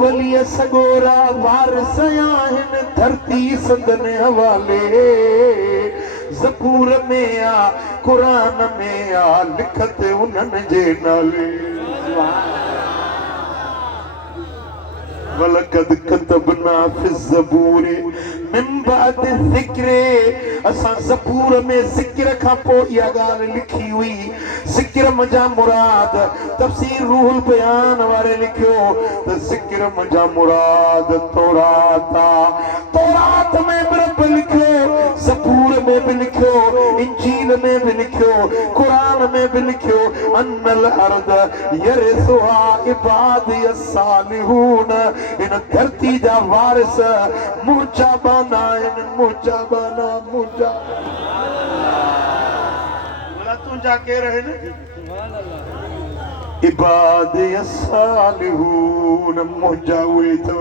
वली सगोरा वारिस आहिनि धरती संदन हवाले ज़बूर में आ कुरान में आ लिखत उन्हनि जे नाले वलकद कतबना फि ज़बूर मिन बाद ज़िक्र असां ज़बूर में ज़िक्र खां पोइ इहा ॻाल्हि लिखी हुई ज़िक्र मजा मुराद तफ़सीर रूहुल बयान वारे लिखियो त ज़िक्र मजा मुराद तौरात तौरात में बि रब लिखियो ज़बूर में भी लिखियो इंजील में भी लिखियो कुरान में भी लिखियो अन्नल अर्द यरिसुहा इबादी सालिहून इन धरती जा वारिस मुंहिंजा बाना आहिनि मुंहिंजा बाना मुंहिंजा भला तुंहिंजा केर आहिनि इबादी सालिहून मुंहिंजा उहे अथव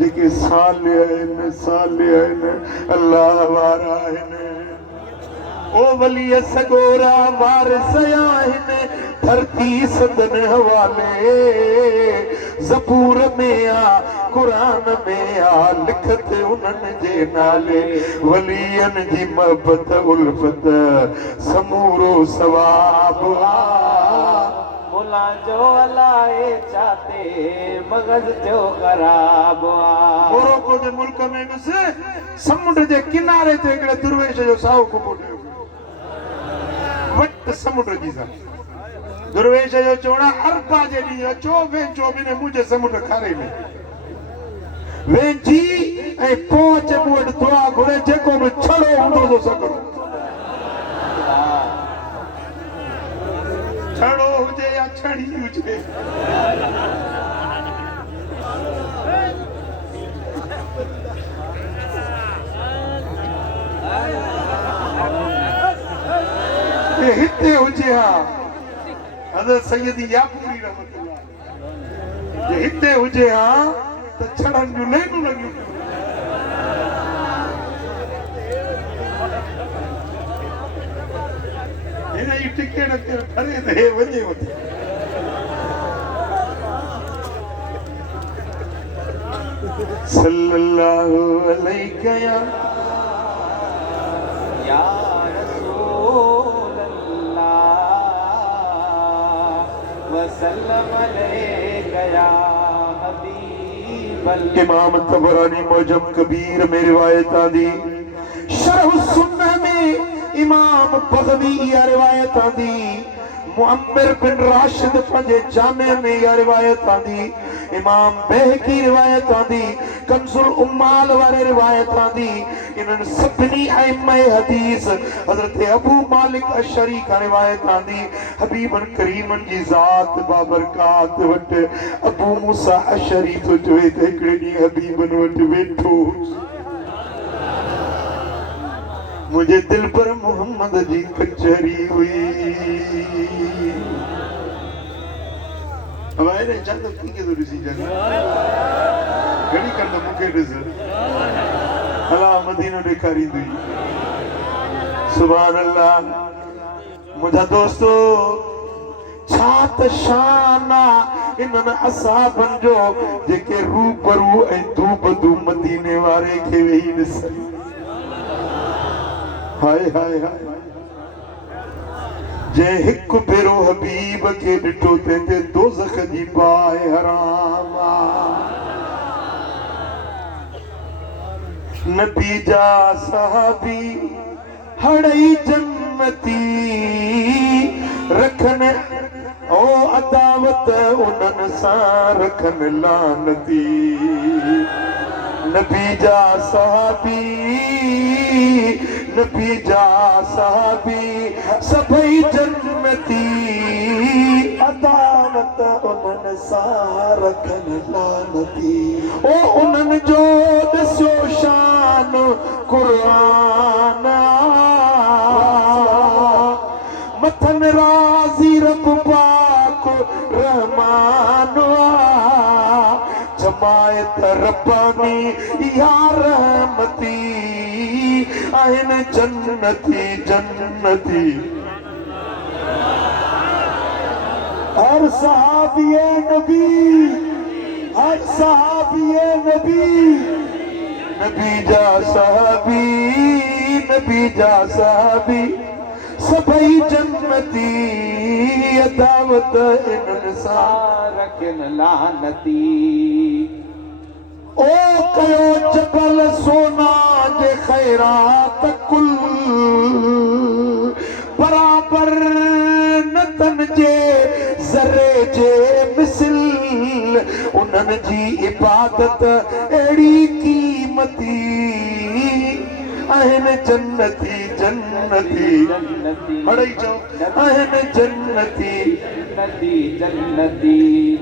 जेके सालिह आहिनि अल्लाह वारा आहिनि ओ वली सगोरा वारिस आहिनि धरती सदन हवाले ज़बूर में आ कुरान में आ लिखत उन्हनि जे नाले वलियन जी मोहब्बत उल्फत समूरो सवाब आ मुला जो अलाए चाहते मगज जो खराब आ मोरक्को जे मुल्क में बि समुंड जे किनारे ते हिकिड़े दुर्वेश जो साओ कुबो ॾियो वट समुंड जी सा दुर्वेश जो चवणा अरबा जे ॾींहुं अचो वेंचो बिने मुंहिंजे समुंड खारे में वेंची ऐं पोइ अचे मूं वटि दुआ घुरे जेको बि छड़ो हूंदो तो सघो छड़ो हुजे या छड़ी हुजे हिते हुजे हा हज़रत सैयदी याकूबी रहमतुल्लाह जे हिते हुजे हा त छड़नि जूं लेनूं लॻियूं हिन जी टिकेट खरे त हे वञे वञे सल्लल्लाहु अलैहि या रसूल अल्लाह वसल्लम अलैका या हबीब अल्लाह इमाम तबरानी मुअज्जम कबीर में रिवायत आंदी शरह सुन्नह में इमाम बग़वी इहा रिवायत आंदी मुअम्मिर बिन राशिद पंहिंजे जामे में इहा रिवायत आंदी इमाम बहकी रिवायत आंदी कंजुल उम्माल वारे रिवायत आंदी इन्हनि सभिनी अइम्मा हदीस हज़रत अबू मालिक अशरी का रिवायत आंदी हबीबन करीमन जी ज़ात बाबरकात वटि अबू मूसा अशरी तो चवे त हिकिड़े ॾींहुं हबीबन वटि वेठो मुझे दिल पर मोहम्मद जी कचहरी हुई अब आए रे चंद की के तो ऋषि जन घड़ी कर तो मुके ऋष अल्लाह मदीना दिखारी दी सुभान अल्लाह मुझा दोस्तों छात शाना इन्हनि असाबन जो जेके रूबरू ऐं दूबदू मदीने वारे खे वेही ॾिसनि हाय हाय हाय जे हिकु भेरो हबीब के ॾिठो ते दोज़ख जी बाहि हराम नबी जा सहाबी हड़ई जन्नती रखन ओ अदावत उन्हनि सां रखन लानती नबी जा सहाबी सभई जन्नती अदावत उन्हनि सां रखन लानती ओ उन्हनि जो ॾिसो शान क़ुरान मथन राज़ी रब पाक रहमान जमायत रब्बानी या रहमती आहिनि जन्नती जन्नती हर सहाबी नबी हर सहाबी नबी नबी जा सहाबी नबी जा सहाबी सभई जन्नती अदावत इंसान रखन लानती ओ कयो जबल सोना जे खैरात कुल बराबर नतन जे ज़रे जे मिसल उन्हनि जी इबादत अहिड़ी कीमती आहिनि जन्नती जन्नती पढ़ी चओ आहिनि जन्नती जन्नती जन्नती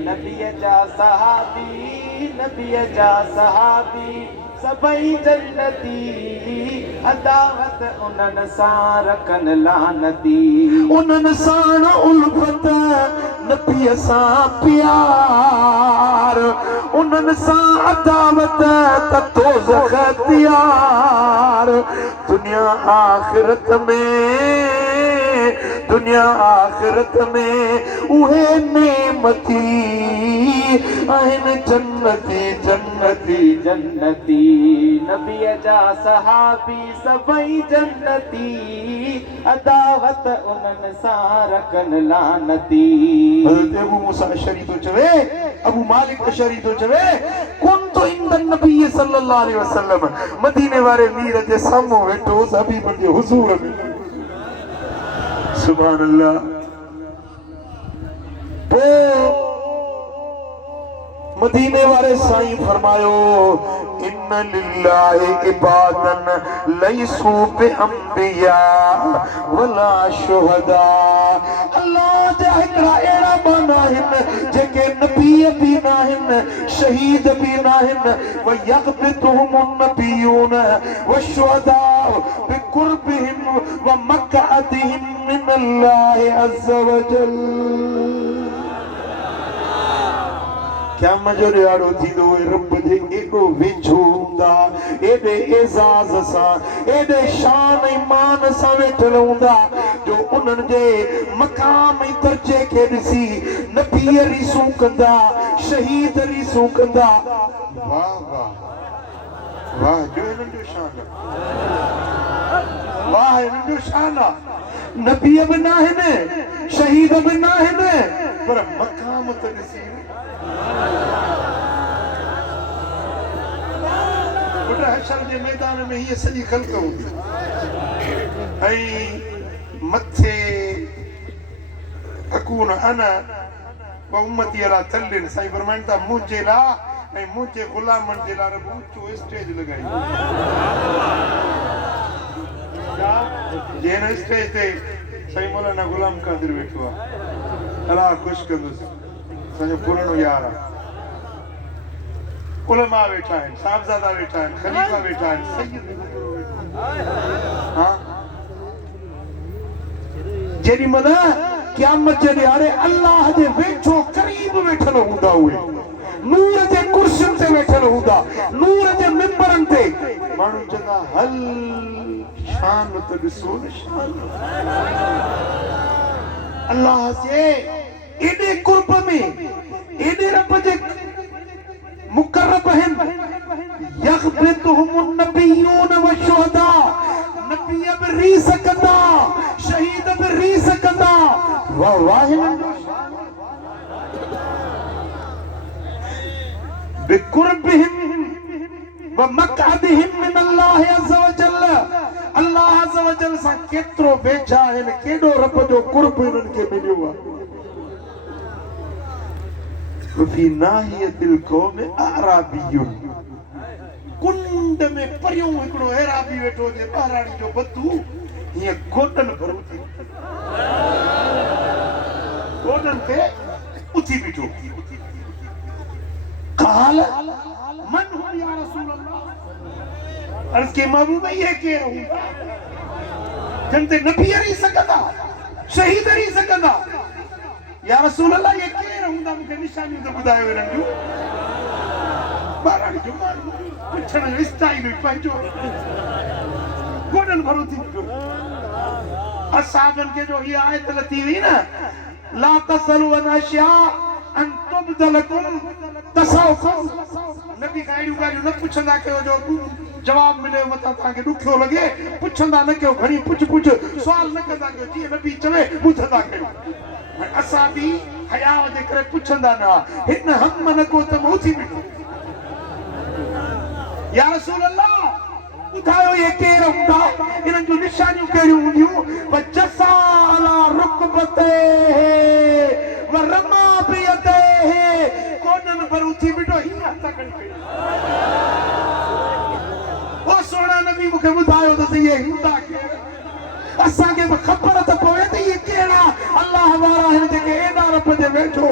नबीअ जा सहाबी नबीअ जा सहाबी सभई जन्नती अदावत उन्हनि सां रखन लानती उन्हनि सां उल्फत नबीअ सां प्यार उन्हनि सां अदावत त दोज़ख तियार दुनिया आखिरत में उहे नेमती आहिनि जन्नती जन्नती जन्नती नबीअ जा सहाबी सभई जन्नती अदावत उन्हनि सां रखन लानती हज़रत अबू मूसा अशरी तो चवे अबू मालिक अशरी तो चवे कुंतु इंद नबी सल्लल्लाहु अलैहि वसल्लम मदीने वारे मीर जे साम्हूं वेठो हबीब जे हुजूर में सुभान अल्लाह मदीने वाले साईं फरमायो इन्ना लिल्लाहि इबादन लैसू बिअंबिया वला शुहदा अल्लाह जा हिकड़ा एड़ा माना आहिनि जेके नबी भी नाहिनि शहीद भी नाहिनि व यग़बितुहुम नबियून व शुहदा बिकुर्बिहिम व मक़अदिहिम मिनल्लाहि अज़्ज़ व जल क्या मजो ॾियारो थींदो रब जे एॾो वेझो हूंदा एॾे एज़ाज़ सां एॾे शान ऐं मान सां वेठल हूंदा जो उन्हनि जे मक़ाम ऐं दर्जे खे ॾिसी नबी रीसूं कंदा शहीद रीसूं कंदा वाह वाह वाह जो हिननि जो शान वाह हिननि जो शान आहे नबी बि न आहिनि शहीद बि न आहिनि पर मक़ाम त ॾिसी हशर जे मैदान में हीअ सॼी ख़ल्क़ हूंदी ऐं मथे अकून अना व उम्मती अला तल्लिन साईं फरमाइनि था मुंहिंजे लाइ ऐं मुंहिंजे ग़ुलामनि जे लाइ ऊंचो स्टेज लॻाई जंहिं स्टेज ते साईं मौलाना गुलाम कादिर वेठो आहे अलाह ख़ुशि कंदुसि असांजो पुराणो यार आहे उलमा वेठा आहिनि साहबज़ादा वेठा आहिनि खलीफ़ा वेठा आहिनि सैयद हाँ जेॾी महिल क़यामत जे ॾियारे अल्लाह जे वेठो क़रीब वेठल हूंदा उहे नूर जे कुर्सियुनि ते वेठल हूंदा नूर जे मिंबरनि ते माण्हू चवंदा हल शान त ॾिसो न शान अल्लाह जे एॾे कुर्ब में एॾे रब जे मुकर्रब आहिनि यग़बितुहुम नबियून व शुहदा नबी बि रीस कंदा शहीद बि रीस कंदा वाह वाह बिकुर्बिहिम व मक़अदिहिम मिन अल्लाह अज़्ज़ व जल अल्लाह अज़्ज़ व जल सां केतिरो वेझा आहिनि केॾो रब जो कुर्ब हिननि खे मिलियो आहे फी नाहियतिल क़ौम अराबियुन कुंड में परियों हिकिड़ो अराबी वेठो जे ॿाराणी जो बतू हीअं गोॾनि भर उथी गोॾनि ते उथी बीठो क़ाल मन हुआ या रसूल अल्लाह अर्ज़ के महबूब ये केरु हूंदा जन ते नबी रही सघंदा शहीद रही सघंदा या रसूल अल्लाह ये केरु हूंदा मूंखे निशानियूं त ॿुधायो हिननि जूं ॿाराणी जो माण्हू पुछण जो स्टाइल हुई पंहिंजो गोॾनि भरो थी पियो असाबनि खे जो हीअ आयत लथी हुई न ला तसलु अन अशिया अन तुबदलकुम तसाउकुम नबी गाड़ियूं गाड़ियूं न पुछंदा कयो जो जवाब मिले मता ताके दुखियो लगे पुछंदा न कयो घणी पुछ सवाल न कंदा कयो जी नबी चवे ॿुधंदा कयो असां भी हया जे करे पुछंदा न हिन हम न को त मोथी बिठो या रसूल अल्लाह ॿुधायो ये केर हूंदा इन्हनि जूं निशानियूं कहिड़ियूं हूंदियूं वजसा अला रुकबते व रमा बियते कोनन पर उथी बिठो ही हथ कढी ओ सोना नबी मूंखे ॿुधायो त ये हूंदा केर असांखे बि ख़बर त पवे त ये कहिड़ा अल्लाह वारा आहिनि जेके एॾा रब जे वेठो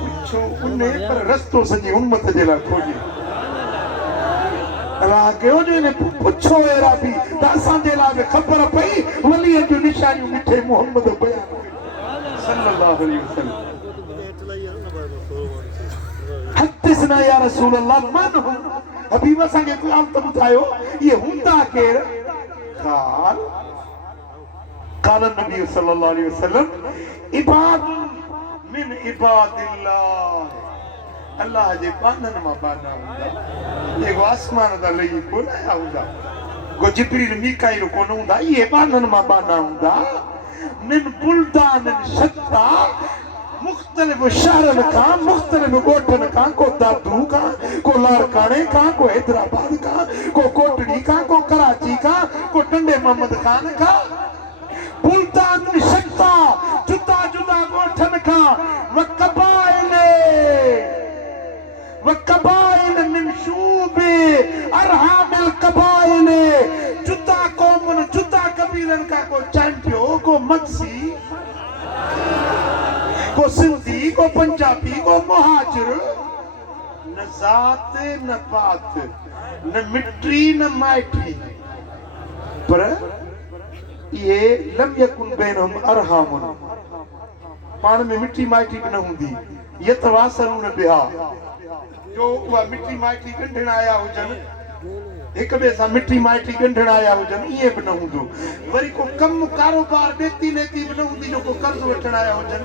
पुछो उन पर रस्तो सॼी उम्मत जे लाइ खोली अल्लाह कयो जो इन्हें पुछो अहिड़ा बि त असांजे लाइ बि ख़बर पई वलीअ जूं निशानियूं मिठे मोहम्मद बयान सल्लल्लाहु अलैहि वसल्लम हदसना या रसूल अल्लाह मन हुम हबीब असांखे क़ुरान त ॿुधायो ये हूंदा केर क़ाल नबी सल्लल्लाहु अलैहि वसल्लम इबाद मिन इबादिल्लाह अल्लाह जे बानन मां बाना हूंदा जेको आसमान ता लही कोन आया हूंदा को जिब्रील मीकाईल कोन हूंदा ये बानन मां बाना हूंदा मिन बुल्दान शत्ता मुख्तलिफ शहरन का मुख्तलिफ गोठन का को दादू का को लारकाने का को हैदराबाद का को कोटड़ी का को कराची का को टंडे मोहम्मद खान का बुल्दान शत्ता जुदा जुदा गोठन का वकबाइल मिन शूबे अरहामिल कबाइल जुदा कौमन जुदा कबीलन का को चैंपियो को मक्सी को सिंधी को पंजाबी को मुहाजिर न जात न पात न मिट्टी न माइटी पर ये लम यकुन बैनहुम अरहामुन पाण में मिट्टी माइटी भी न हूंदी यतवासलून बिहा जो उहा मिट्टी माइटी गंढण आया हुजन एक बे सा मिट्टी माइटी गंढण आया हुजन ये भी न हूंदो वरी को कम कारोबार देती लेती भी न हूंदी जो को कर्ज वठण आया हुजन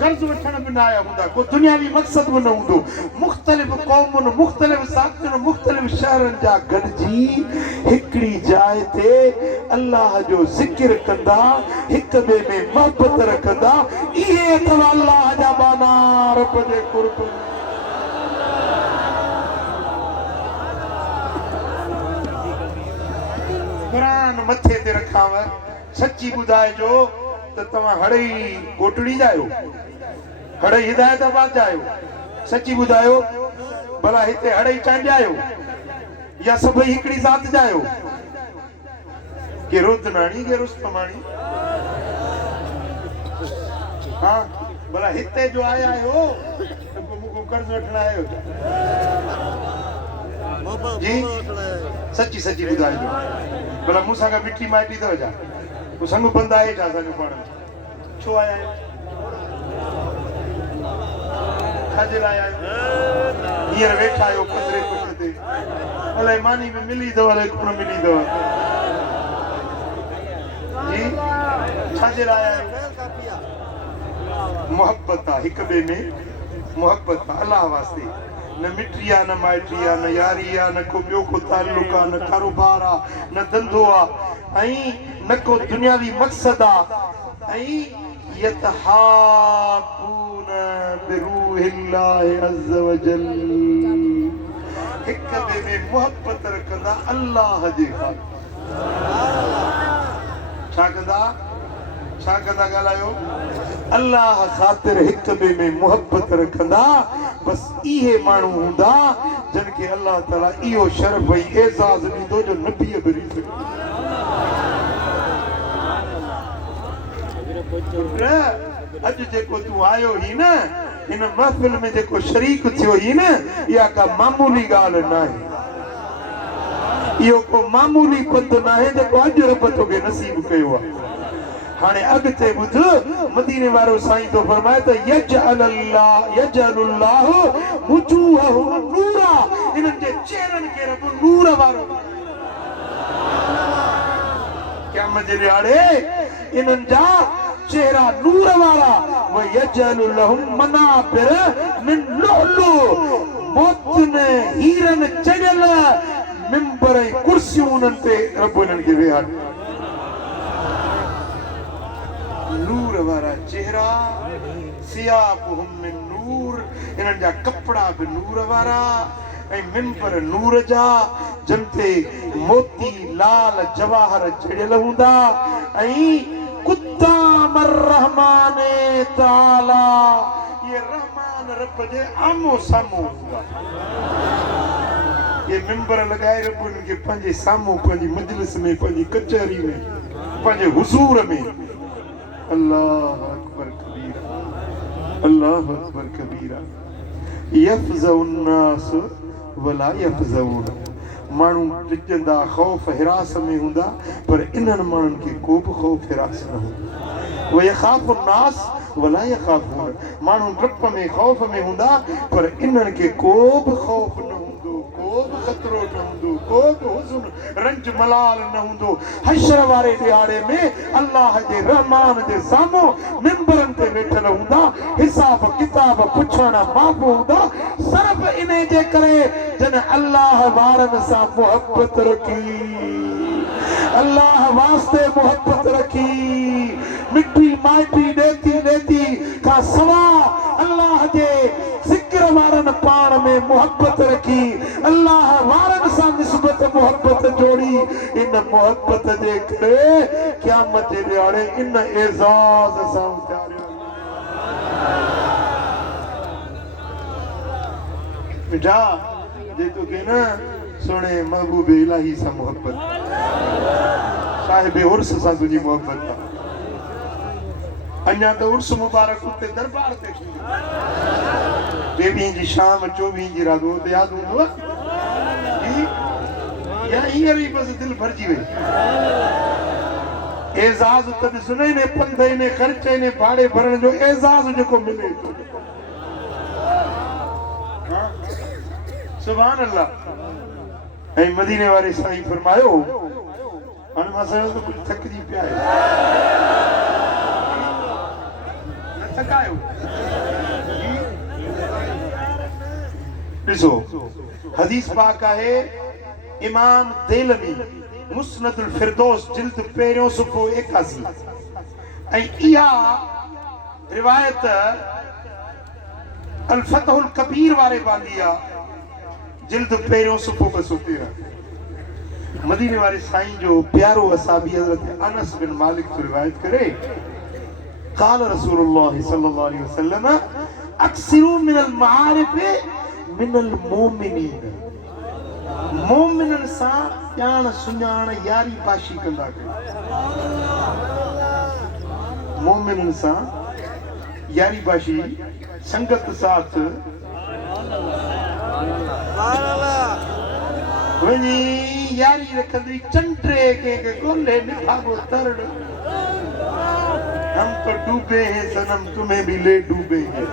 कर्ज वठण भी न आया हूंदा को दुनियावी मकसद भी न हूंदो मुख्तलिफ कौमुन मुख्तलिफ साथन मुख्तलिफ शहरन जा गॾजी हिकड़ी जाइ ते अल्लाह जो जिक्र कंदा हिक ॿिए में मोहब्बत रखंदा इहे अथव अल्लाह जा बाना रब जे कुर्ब कुरान मथे ते रखांव सच्ची ॿुधाइजो त तव्हां हड़ई गोटड़ी जायो हड़ई हिदायताबाद जायो सच्ची ॿुधायो भला हिते हड़ई चांडियायो या सभई हिकड़ी ज़ात जायो के रुदनाणी के रुस्तमाणी हाँ भला हिते जो आया हो तो मुझको कर्ज वठण आयो जी सच्ची सच्ची ॿुधाइजो भला मूंसां गॾु मिठी माइटी अथव छा तूं संग बंद आहे छा असांजो पाण छो आया आहियो छाजे लाइ आहियो हींअर वेठा आहियो पंद्रहें पुट ते अलाए मानी में मिली अथव अलाए कोन मिली अथव जी छाजे लाइ आहियो मोहब्बत आहे हिक ॿिए में मोहब्बत आहे अलाह वास्ते न मिट्री आहे न माइटी आहे न यारी आहे न को ॿियो को ताल्लुक आहे न कारोबार आहे न धंधो आहे ऐं न को दुनियावी मक़सद आहे ऐं यतहाबून बिरूहिल्लाहि अज़्ज़ वजल हिक ॿिए में मोहब्बत रखंदा अल्लाह जे ख़ातिर छा कंदा ॻाल्हायो अल्लाह ख़ातिर हिक ॿिए में मोहब्बत रखंदा बस इहे माण्हू हूंदा जिन खे अल्लाह ताला इहो शर्फ़ ऐं एज़ाज़ ॾींदो जो नबी बि अॼु जेको तूं आयो ही न हिन महफ़िल में जेको शरीक थियो ही न इहा का मामूली ॻाल्हि न आहे इहो को मामूली पंधु न आहे जेको अॼु रब तोखे नसीब कयो आहे हाणे अॻिते ॿुध मदीने वारो साईं तो फरमाए त यजअलुल्लाहु वुजूहहुम नूरा इन्हनि जे चेहरनि खे रब नूर वारो क़यामत जे ॾियारे इन्हनि जा चेहरा नूर वाला व यजलु लहुम मनाबिर मिन लुलु मौत ने हीरन चढ़ल मिंबर ऐं कुर्सियूं उन्हनि ते रब इन्हनि खे वेहार नूर वारा चेहरा सियाबुहुम मिन नूर इन्हनि जा कपड़ा बि नूर वारा ऐं मिंबर नूर जा जंते मोती लाल जवाहर जड़ियल हूंदा ऐं कुत्ताम रहमान ताला ये रहमान रब जे आमो सामो हूंदा ये मिंबर लगाए रब उनके पंहिंजे साम्हूं पंहिंजी मजलिस में पंहिंजी कचहरी में पंहिंजे हुज़ूर में अल्लाह अकबर कबीरा अल्लाह अकबर कबीरा यफ़ज़उन नास वला यफ़ज़उन माण्हू टिकंदा ख़ौफ़ हिरास में हूंदा पर इन्हनि माण्हुनि खे को बि ख़ौफ़ हिरास न हूंदो व यख़ाफ़ु नास वला यख़ाफ़ून माण्हू डप में ख़ौफ़ में हूंदा पर इन्हनि खे को बि ख़ौफ़ न हूंदो को बि ख़तरो न हूंदो को बि हुज़्न रंज मलाल न हूंदो हशर वारे ॾियारे में अल्लाह जे रहमान जे साम्हूं मिंबरनि ते वेठल हूंदा हिसाब किताब पुछण माफ़ हूंदा सिर्फ़ इन जे करे जन अल्लाह वारनि सां मोहब्बत रखी अल्लाह वास्ते मोहब्बत रखी मिठी माइटी ॾेती का सवा अल्लाह जे ज़िक्र वारनि पाण में मोहब्बत रखी अल्लाह वारनि सां निस्बत मोहब्बत जोड़ी इन मोहब्बत जे करे क़यामत जे ॾियारे इन एज़ाज़ सां उतारियो मिठा जे तोखे न सुणे महबूब इलाही सां मोहब्बत साहिब उर्स सां तुंहिंजी मोहब्बत आहे अञा त उर्स मुबारक उते दरबार ते थींदो 23 जी शाम 24 जी रात ते यादि हूंदो या हींअर ई बसि दिलि भरिजी वई एज़ाज़ त ॾिसो ने पंध ने ख़र्च ने भाड़े भरण जो एज़ाज़ जेको मिले थो सुभान अल्लाह ऐं मदीने वारे साईं फरमायो हाणे मां सम्झो त कुझु थकिजी पिया आहियो न थकायो ॾिसो हदीस पाक आहे इमाम देलवी मुस्नदुल फिरदौस जिल्द पहिरियों सुफ़ो 81 ऐं इहा रिवायत अल फतहुल कबीर वारे बांधी आहे जिल्द पहिरियों सुफ़ो 213 मदीने वारे साईं जो प्यारो असाबी हज़रत अनस बिन मालिक तो रिवायत करे क़ाल रसूलुल्लाह सल्लल्लाहु अलैहि वसल्लम अक्सिरू मिनल मारिफ मिनल मोमिनीन मोमिननि सां ॼाण सुञाण यारी बाशी कंदा कयो मोमिननि सां यारी बाशी संगत साथ वञी यारी रखंदी चंटे के गोले निभागो तरड़ हम तो डूबे हैं सनम तुम्हें भी ले डूबेंगे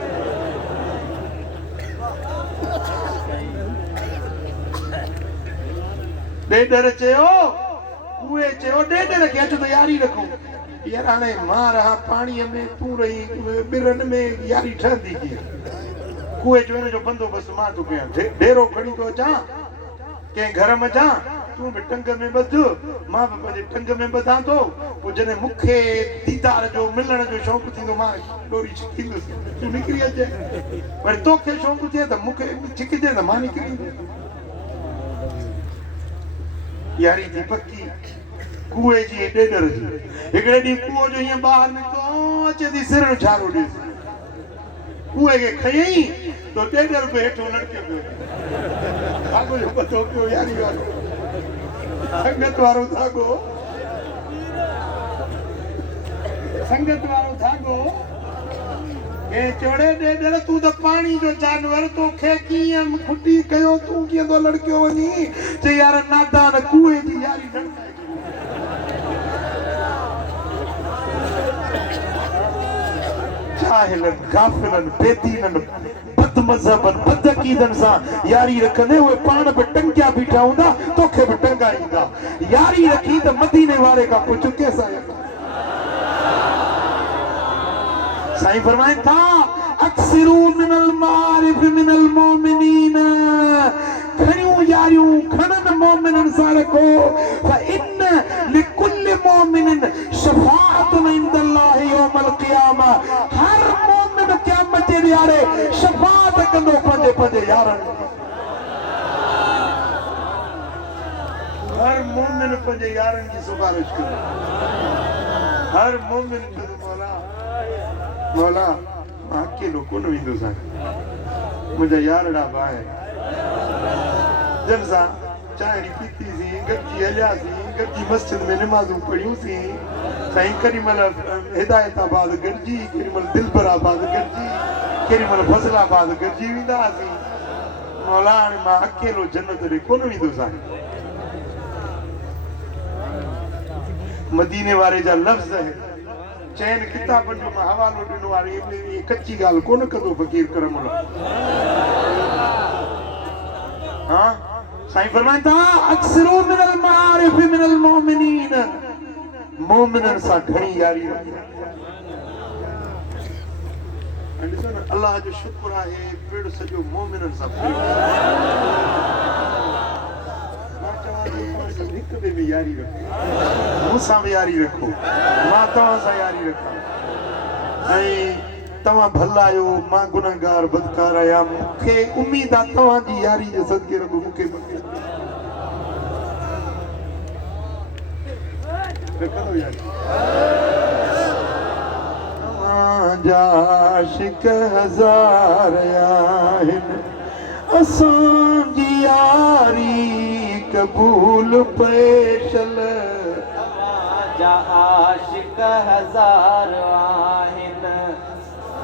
डेडर चयो कुए चयो डेडर के अचो तो यारी रखो यार हाणे मां रहा पाणीअ में तूं रही बिरनि में यारी ठहंदी कीअं कुए जो हिन जो बंदोबस्त मां थो कयां डेरो खणी थो अचां कंहिं घर में अचां तूं बि टंग में ॿध मां बि पंहिंजे टंग में ॿधां थो पोइ जॾहिं मूंखे दीदार जो मिलण जो शौक़ु थींदो मां डोरी छिकींदुसि तूं निकिरी अचे वरी तोखे शौक़ु थिए त मूंखे छिकिजे त मां निकिरी यारी थी पक्की कुए जी डेडर जी हिकिड़े ॾींहुं कुओ जो हीअं ॿाहिरि निकितो अचे थी सिर छारो ॾिस कुए खे खयईं तो डेडर बि हेठो लटके पियो धागो जो पतो पियो यारी वारो संगत वारो धागो ए चोड़े डेडर तू तो पानी जो जानवर तोखे कीअं खुटी कयो तू कीअं तो लड़कियो वञी ते यार नादान कुए जी यारी जाहिलन गाफिलन बेदीनन बदमज़हबन बदअकीदन सां यारी रखंदे उहे पाण बि टंगिया बीठा हूंदा तोखे बि टंगाईंदा यारी रखी त मदीने वारे खां पुछ कंहिंसां साईं फरमाए था अक्सरू मिनल मारिफ मिनल मोमिनीन, खणियूं यारियूं खणन मोमिनन सां रखो, फइन लिकुल मोमिनिन शफाअतुन इंदल्लाहि यौमल क़ियामा, हर मोमिन क़यामत जे ॾियारे शफाअत कंदो पंहिंजे पंहिंजे यारनि। हर मोमिन पंहिंजे यारनि जी सिफारिश कंदो। हर मोमिन कंदो मौला मौला मां अकेलो कोन वेंदुसि, मुंहिंजा यारड़ा भाई जन सां चांहि पीतीसीं, गॾिजी हलियासीं, गॾिजी मस्जिद में निमाज़ूं पढ़ियूंसीं, साईं केॾीमहिल हिदायताबाद गॾिजी, केॾीमहिल दिलबराबाद गॾिजी, केॾीमहिल फज़लाबाद गॾिजी वेंदा हुआसीं। मौला हाणे मां अकेलो जन्नत ॾे कोन वेंदुसि। मदीने वारे जा लफ़्ज़ चैन किताबनि जो मां हवालो ॾिनो आहे, ये कच्ची ॻाल्हि कोन कंदो फ़क़ीर करम। हाँ साईं फरमाइनि था अक्सरू मिनल मारिफ मिनल मोमिनीन, मोमिननि सां घणी यारी रखो। ॾिसो न अल्लाह जो शुक्र आहे पिण सॼो मोमिननि सां पियो। मां चवां थो तव्हां हिक ॿिए में यारी रखो, मूंसां बि यारी रखो, मां तव्हां सां यारी रखां। ऐं तव्हां भला आहियो, मां गुनहगार बदकार आहियां, मूंखे उम्मीद आहे तव्हांजी यारी जे सदके रखो मूंखे रखंदो यारी। तव्हांजा आशिक हज़ार आहिनि, असांजी यारी कबूल पेशल। तव्हांजा आशिक हज़ार आहिनि,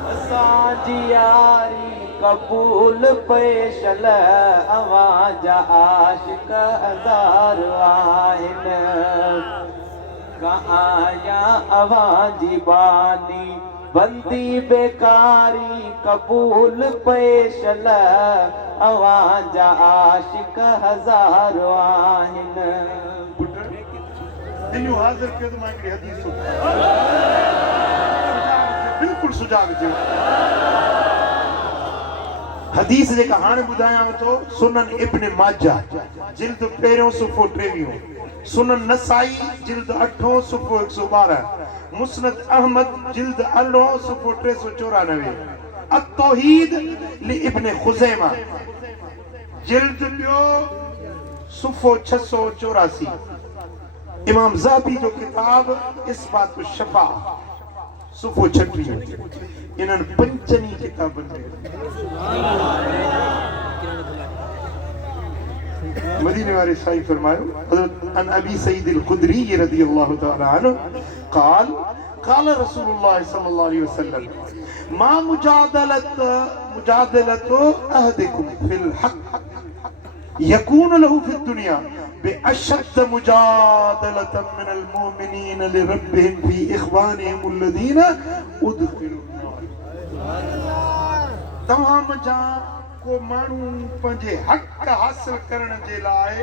असांजी यारी कबूल पेशल। अवांजा आशिक हज़ार आहिनि, कहाया अवांजी बानी बंदी बेकारी कबूल पेशल। अवांजा आशिक हज़ार आहिनि। दिलियूं हाज़िर कयो त मां हिकिड़ी हदीस थो बिल्कुलु सुजाॻ थियो। हदीस जेका हाणे ॿुधायांव थो, सुनन इब्न माजा जिल्द पहिरियों सुफ़ो 23, सुनन नसाई जिल्द 8 सुफ़ो 112, मुस्नद अहमद जिल्द 8 सुफ़ो 394, अत-तौहीद लि इब्न खुज़ैमा जिल्द 2 सुफ़ो 684, इमाम ज़हबी जो किताब इस्बात शफ़ा सुफ़ो 36। इन्हनि पंचनी किताबनि में मदीने वाले साईं फरमायो, हज़रत अन अबी सईद अल-खुदरी रज़ियल्लाहु तआला अन्हु क़ाल क़ाल रसूलुल्लाह सल्लल्लाहु अलैहि वसल्लम मा मुजादलतु अहदिकुम फिल हक़ यकून लहू फिद दुनिया बेअशद्द मुजादलतन मिनल मोमिनीन लिरब्बिहिम फी इख्वानिहिम अल्लज़ीना उदखिलुन नार। तव्हां मुंहिंजा को माण्हू पंहिंजे हक़ हासिल करण जे लाइ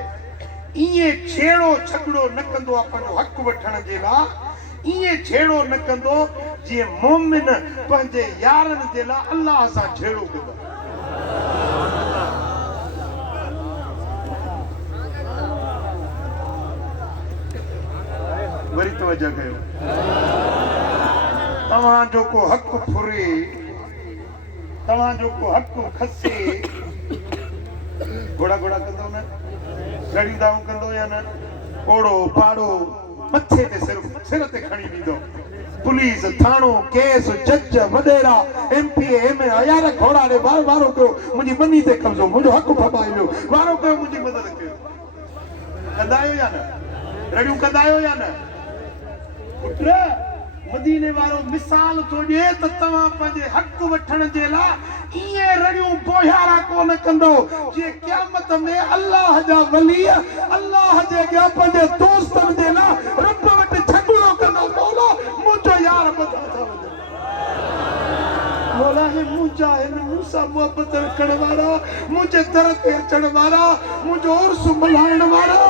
ईअं छेड़ो छगड़ो न कंदो आहे, पंहिंजो हक़ वठण जे लाइ ईअं छेड़ो न कंदो जीअं मोमिन पंहिंजे यारनि जे लाइ अल्लाह सां छेड़ो कंदो। वरी तवज्जो कयो, तव्हांजो को हक़ फुरे, तव्हांजो को हक़ खसे, घोड़ा घोड़ा कंदो न, रड़ींदाऊं कंदो या न, ओड़ो पाड़ो मथे ते सिर ते खणी ॾींदो। पुलिस थाणो केस जज वडेरा MP MA यार घोड़ा ॾे वारो कयो मुंहिंजी मनी ते कब्ज़ो, मुंहिंजो हक़ फबायो, वारो कयो मुंहिंजी मदद कयो। कंदा आहियो या न? रड़ियूं कंदा आहियो या न? पुट मदीने वारो मिसाल थो ॾिए त तव्हां पंहिंजे हक़ वठण जे लाइ ईअं रड़ियूं बोहारा कोन कंदो जीअं क़यामत में अल्लाह जा वली अल्लाह जे अॻियां पंहिंजे दोस्तनि जे लाइ रब वटि झगड़ो कंदो, मौला मुंहिंजो यार बचा था वञे, मौला हे मुंहिंजा आहिनि, मूंसां मुहबत रखण वारा, मुंहिंजे दर ते अचण वारा, मुंहिंजो उर्स मल्हाइण वारा,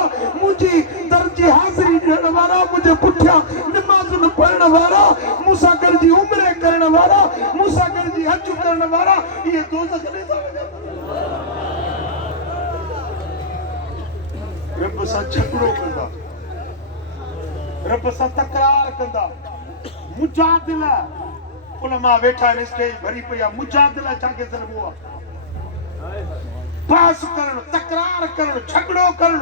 मुंहिंजी दर जी हाज़िरी ॾियण वारा, मुंहिंजे पुठियां निमाज़ न पढ़ने वाला मूसा गढ़ जी उम्रे करने वाला मूसा गढ़ जी हज करने वाला ये दोज़ख में था रब सां झगड़ो कंदा रब सां तकरार कंदा मुजादिला उलमा वेठा आहिनि स्टेज भरी पई आहे मुजादिला छाखे चइबो आहे बहस करण तकरार करण झगड़ो करण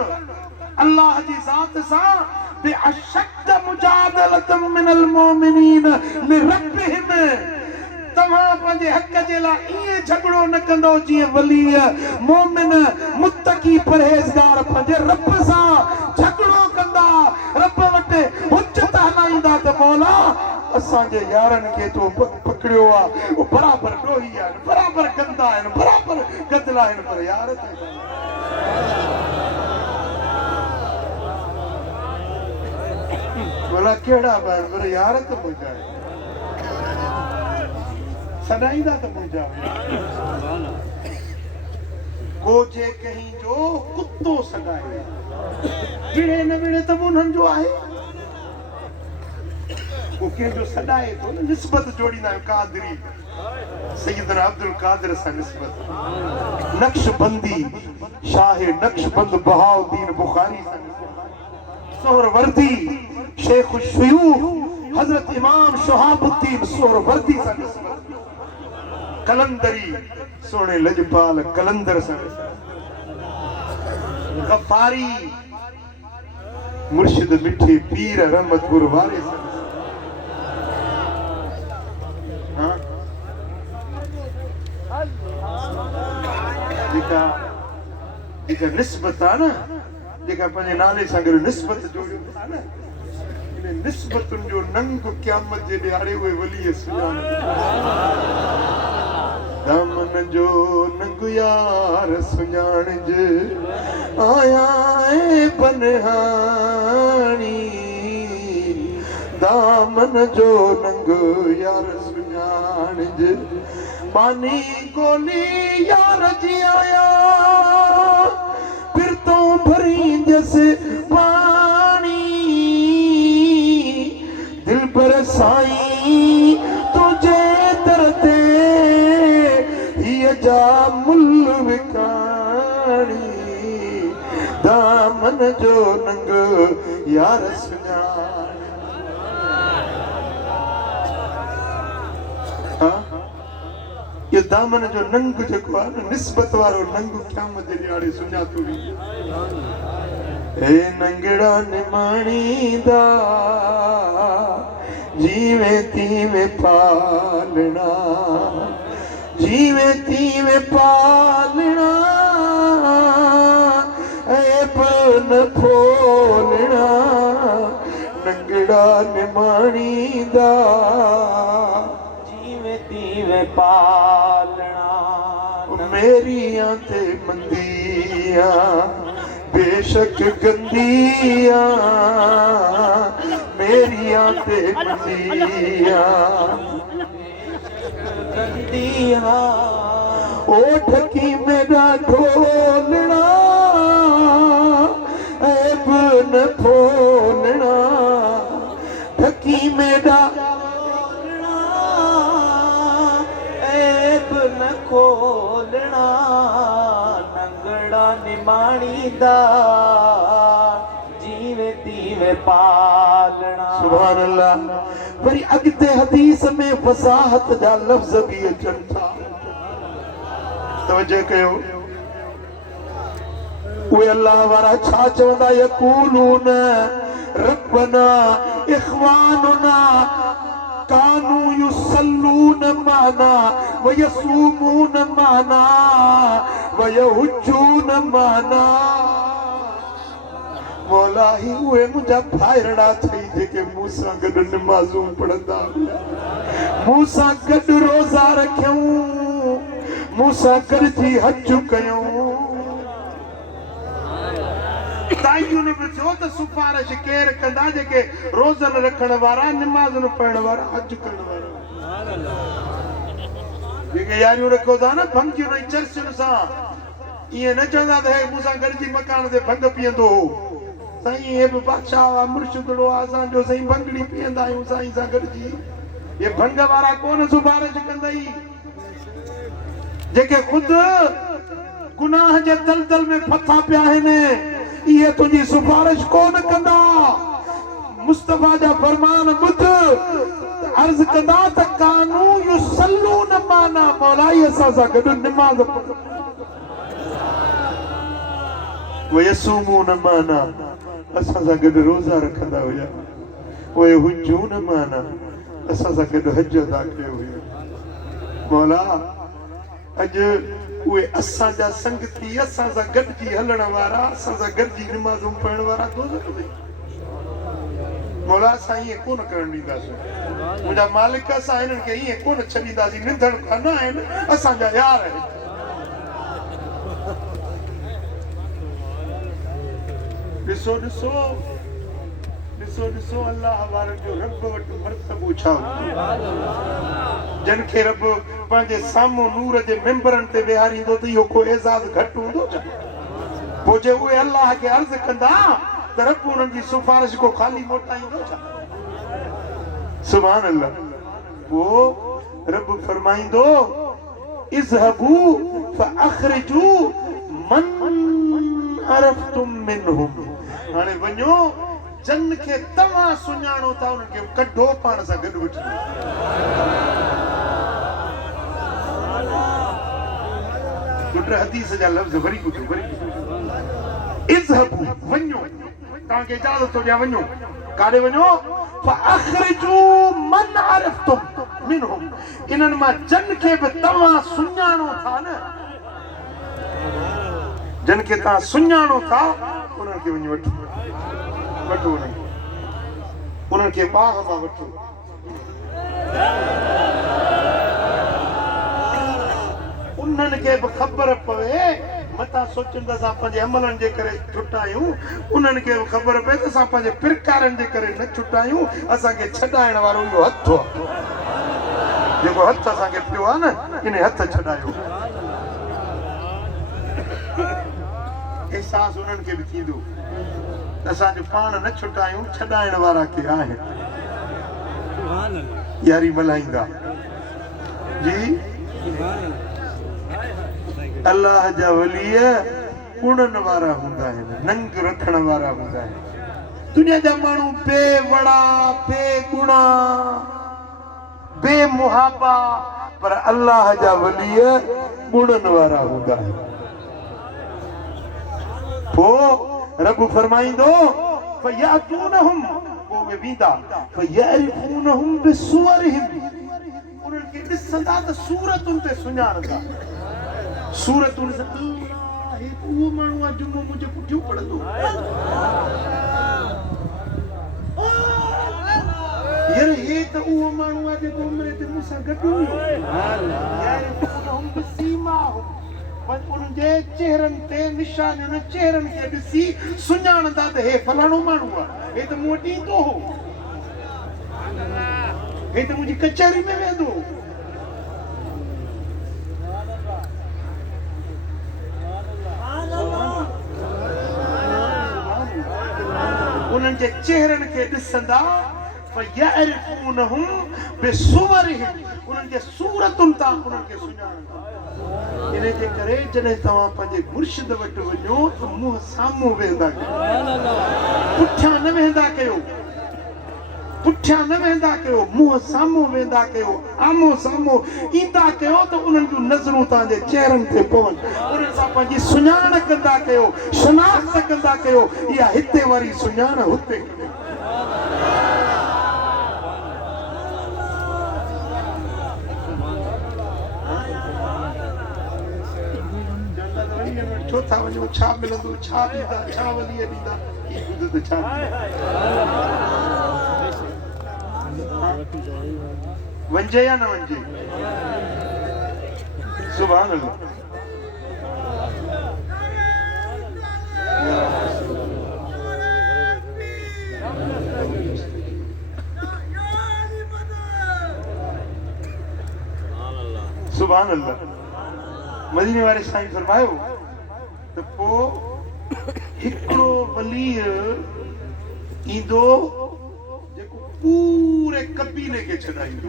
अल्लाह जी ज़ात सां बेअशद मुजादलतम मिनल मोमिनीन लिरब्बिहिम तव्हां पंहिंजे हक़ जे लाइ ईअं झगड़ो न कंदो जीअं वली मोमिन मुत्तकी परहेज़गार पंहिंजे रब सां झगड़ो कंदा रब वटि हुज्जत हलाईंदा त मौला असांजे यारनि खे तो पकड़ियो आहे वो बराबर ॾोही आहिनि बराबर गंदा आहिनि बराबर गदला आहिनि पर यार बोला कहिड़ा ॿार पर यार त मुंहिंजा सदाईंदा त मुंहिंजा गोजे कहीं जो कुत्तो सदाए विड़े न विड़े त उन्हनि जो आहे वो कंहिंजो सदाए थो न निस्बत जोड़ींदा आहियूं कादरी सैयदना अब्दुल कादिर सां निस्बत नक्शबंदी शाह नक्शबंद बहाउद्दीन बुखारी सां निस्बत सोहरवर्दी शेख शुयूख हजरत इमाम शहाबुद्दीन सोहरवर्दी सां निस्बत कलंदरी सोने लजपाल कलंदर सां गफ्फारी मुर्शिद मिठे पीर रहमतपुर वारे सां जेका निस्बत आहे न जेका पंहिंजे नाले सां गॾु निस्बत जोड़ियो था न इन निस्बतुनि जो नंग क़यामत जे ॾियारे उहे वली सुञाण दामन जो नंग यार सुञाणज आया ए बनहाणी दामन जो नंग यार सुञाणज पानी गोली यार जी आया फिर तो भरी जैसे पानी दिल पर साई तुझे तरते ये जा मुल विकानी दामन जो नंग यार सुञाण ये दामन जो नंग जेको आहे न निस्बत वारो नंग क़यामत जे ॾियारे सुञातो बि हे नंगड़ा निमाणींदा जीवे तीवे पालना जीवे तीवे पालना ऐप न फोलना नंगड़ा निमाणींदा जीवे पालना मेरियां ते मंदियां बेशक गंदियां मेरियां ते मंदियां गंदियां ओठ की मेरा ढोलना ऐब न फोलना ठकी मेरा न खोलना नंगड़ा निमाणींदा जीवे तीवे पालना सुभान अल्लाह वरी अॻिते हदीस में वसाहत जा लफ़्ज़ बि अचनि था तवजह कयो उहे अल्लाह वारा छा चवंदा यक़ूलून रब्बना इख़वानुना कानू युसल्लून माना वयसूमून माना वयहुज्जून माना मौला ही उहे मुंहिंजा भाइरड़ा थई जेके मूं सां गॾु नमाज़ूं पढ़ंदा मूं सां गॾु रोज़ा रखियूं मूं सां गॾिजी हज कयूं ताईयुनि बि थियो त सिफारिश केर कंदा जेके रोज़न रखण वारा नमाज़न पढ़ण वारा हज करण वारा जेके यारियूं रखो था न भंगियुनि ऐं चर्चियुनि सां ईअं न चवंदा त हे मूंसां गॾिजी मकान ते भंग पीअंदो हो साईं हे बि बादशाह मुर्शिदड़ो असां जो साईं भंगड़ी पीअंदा आहियूं साईं सां गॾिजी ये भंग वारा कोन सिफारिश कंदई जेके ख़ुदि गुनाह जे दलदल में फथा पिया आहिनि इहे तुंहिंजी सिफारिश कोन कंदा मुस्तफा जा फरमान ॿुध अर्ज़ कंदा त कानू युसल्लून माना मौलाई असां सां गॾु निमाज़ वयसूमून माना असां सां गॾु रोज़ा रखंदा हुया वयहुज्जून माना असां सां गॾु हज अदा कयो हुयो मौला अॼु उहे असां जा संगती असां सां गॾिजी हलण वारा असां सां गॾिजी निमाज़ूं पढ़ण वारा दोज़ख में मौला असां ईअं कोन करण ॾींदासीं मुंहिंजा मालिक असां हिननि खे ईअं कोन छॾींदासीं निंधण न आहिनि असांजा यार आहिनि ॾिसो ॾिसो ॾिसो ॾिसो अल्लाह वारनि जो रब वटि मर्तबो छा जिन खे रब पंहिंजे साम्हूं नूर जे मेंबरनि ते विहारींदो त इहो को एज़ाज़ घटि हूंदो छा पोइ जे उहे अल्लाह खे अर्ज़ कंदा त रब उन्हनि जी सिफारिश को ख़ाली मोटाईंदो छा सुभान अल्लाह पोइ रब फरमाईंदो इज़हबू फअख़रिजू मन अरफ़्तुम मिनहुम हाणे वञो जन खे तव्हां सुञाणो था उन्हनि खे कढो पाण सां गॾु वठी ॿुध हदीस जा लफ़्ज़ वरी ॿुधो इज़हबू वञो तव्हांखे इजाज़त थो ॾियां वञो काॾे वञो फअख़रिजू मन अरफ़्तुम मिनहुम इन्हनि मां जन खे बि तव्हां सुञाणो था न जन खे तव्हां सुञाणो था उन्हनि खे वञी वठो वठो उन्हनि खे बाग़ मां वठो उन्हनि खे बि ख़बर पवे मथां सोचनि त असां पंहिंजे अमलनि जे करे छुटायूं उन्हनि खे बि ख़बर पए त असां पंहिंजे प्रकारनि जे करे न छुटायूं असांखे छॾाइण वारो इहो हथु आहे जेको हथु असांखे पियो आहे न इन हथु छॾायो एहसास उन्हनि खे बि थींदो असांजो पाण न छुटायूं छॾाइण वारा के आहिनि यारी मल्हाईंदा जी अल्लाह जा वलीय गुणनि वारा हूंदा आहिनि नंग रखण वारा हूंदा आहिनि दुनिया जा माण्हू बेवड़ा बेगुणा बेमुहाबा पर अल्लाह जा वलीय गुणनि वारा हूंदा आहिनि पोइ रब फरमाईंदो फयातूनहुम पोइ वे वेंदा फयरिफूनहुम बिसुवरहिम उन्हनि खे ॾिसंदा त सूरतुनि ते सुञाणंदा सूरतुनि सां हे उहो माण्हू आहे जुमो मुंहिंजे पुठियों पढ़ंदो यार हे त उहो माण्हू आहे जेको उमिरि ते मूंसां गॾु हुयो यारिफूनहुम बिसीमाहुम उन्हनि जे चेहरनि ते निशानियुनि चेहरनि खे ॾिसी सुञाणंदा त हे फलाणो माण्हू आहे हे त मूं वटि ईंदो हो हे त मुंहिंजी कचहरी में वेंदो उन्हनि जे चेहरनि खे ॾिसंदा फयरिफूनहुम बिसुवरहिम उन्हनि जे सूरतुनि तां उन्हनि खे सुञाणंदा इन जे करे जॾहिं तव्हां पंहिंजे मुर्शिद वटि वञो त मुंहुं साम्हूं वेंदा कयो पुठियां न वेंदा कयो पुठियां न वेंदा कयो मुंहुं साम्हूं वेंदा कयो आम्हूं साम्हूं ईंदा कयो त उन्हनि जूं नज़रूं तव्हांजे चेहरनि ते पवनि उन्हनि सां पंहिंजी सुञाण कंदा कयो शनाख़्त कंदा कयो इहा हिते वारी सुञाण हुते छो था वञो छा मिलंदो छा ॾींदा छा वलीअ ॾींदा ॿुध त छा वञे या न वञे सुभान अल्लाह सुभान अल्लाह मदीने वारे साईं फरमायो त पोइ हिकिड़ो वली ईंदो जेको पूरे कबीले के छॾाईंदो।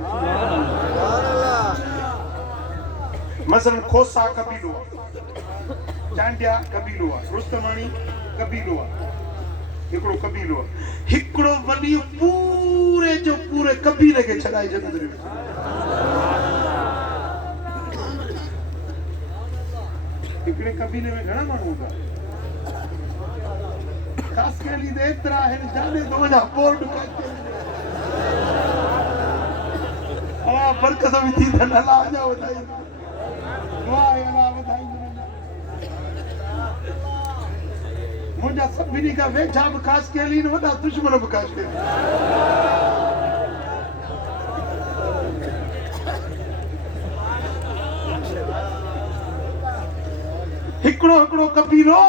मसलन खोसा कबीलो आहे, चांडिया कबीलो आहे, रुस्तमाणी कबीलो आहे, हिकिड़ो कबीलो आहे, हिकिड़ो वली पूरे जो पूरे कबीले के छॾाए जन्नत में वेंदो। हिकिड़े कबीले में घणा माण्हू हूंदा? ख़ासि करे त एतिरा आहिनि जाने थो वञा बोर्ड बरकत बि थी अथनि। अलाह अञा वधाईंदो, दुआ आहे अलाह वधाईंदो। मुंहिंजा सभिनी खां वेझा बि ख़ासि कयल आहिनि, वॾा दुश्मन बि ख़ासि कयल आहिनि। हिकिड़ो हिकिड़ो कबीलो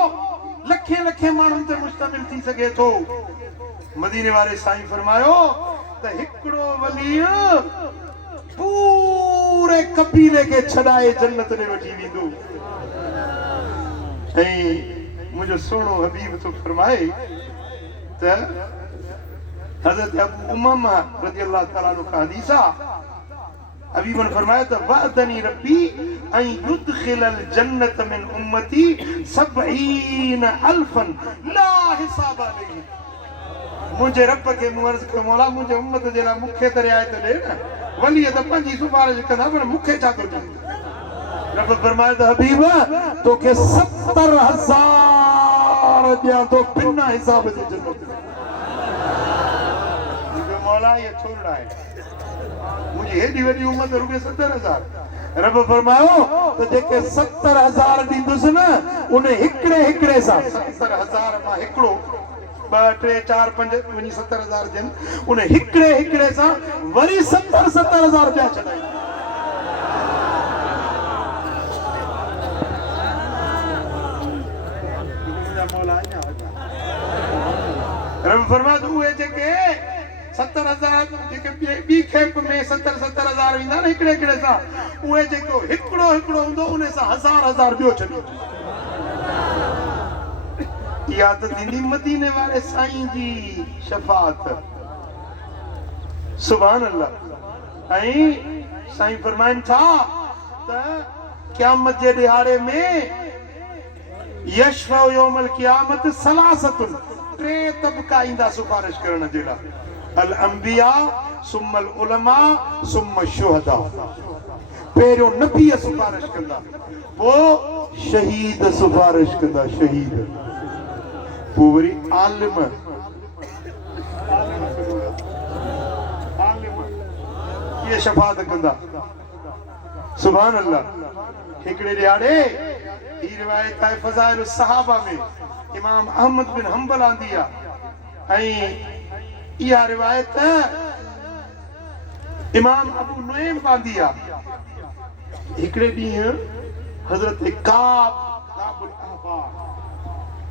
लखे लखे माण्हुनि ते मुश्तमिल थी सघे थो। मदीने वारे साईं फरमायो त हिकिड़ो वली पूरे कबीले के छॾाए जन्नत में वठी वेंदो। ऐं मुंहिंजो सुहिणो हबीब तो फरमाए त हज़रत अबू उमामा रज़ियल्लाहु ताला अन्हु का हदीस आहे। हबीबन फरमाया त वअदनी रब्बी अन युदखिलल जन्नत मिन उम्मती 70,000 ला हिसाब अलैहि। मुंहिंजे रब खे मूं अर्ज़ कयो मौला मुंहिंजे उम्मत जे लाइ मूंखे त रिआयत ॾे न। वली त पंहिंजी सिफारिश कंदा पर मूंखे छा थो चए? रब फरमाए त हबीब तोखे 70,000 ॾियां थो बिना हिसाब जे जन्नत में। मौला ये छोड़ है मुझे हेडी वडी उम्मत रुपए 70,000। रब फरमायो तो जेके 70,000 ॾींदुस न उन हिकड़े हिकड़े सा 70,000 मां हिकड़ो 2 3 4 5 वनी 70,000 जन उन हिकड़े हिकड़े सा वरी 70,000 ॿिया छॾाई। रब फरमायो तो उहे जेके 70,000 जेके ॿी खेप में 70,000 ईंदा न हिकड़े हिकड़े सां उहे जेको हिकड़ो हिकड़ो हूंदो उन सां 1000 ॿियो छॾींदो। इहा त थींदी मदीने वारे साईं जी शफ़ाअत। सुभान अल्लाह। ऐं साईं फरमाइनि था त क़यामत जे ॾिहाड़े में यशफउ यौमल क़यामत सलासतुन 3 तबका ईंदा सिफारिश करण जे लाइ। अल अंबिया सुम्मल उलमा सुम्म शुहदा। पहिरियों नबी सिफारिश कंदा, पोइ शहीद सिफारिश कंदा, शहीद, पोइ वरी आलिम ये शफाअत कंदा। सुभान अल्लाह। हिकिड़े ॾियारे ही रिवायत आहे फज़ाइल सहाबा में इमाम अहमद बिन हंबल आंदी आहे। ऐं इहा रिवायत इमाम अबू नुएम पांदी आहे। हिकिड़े ॾींहुं हज़रत काबुल अहबार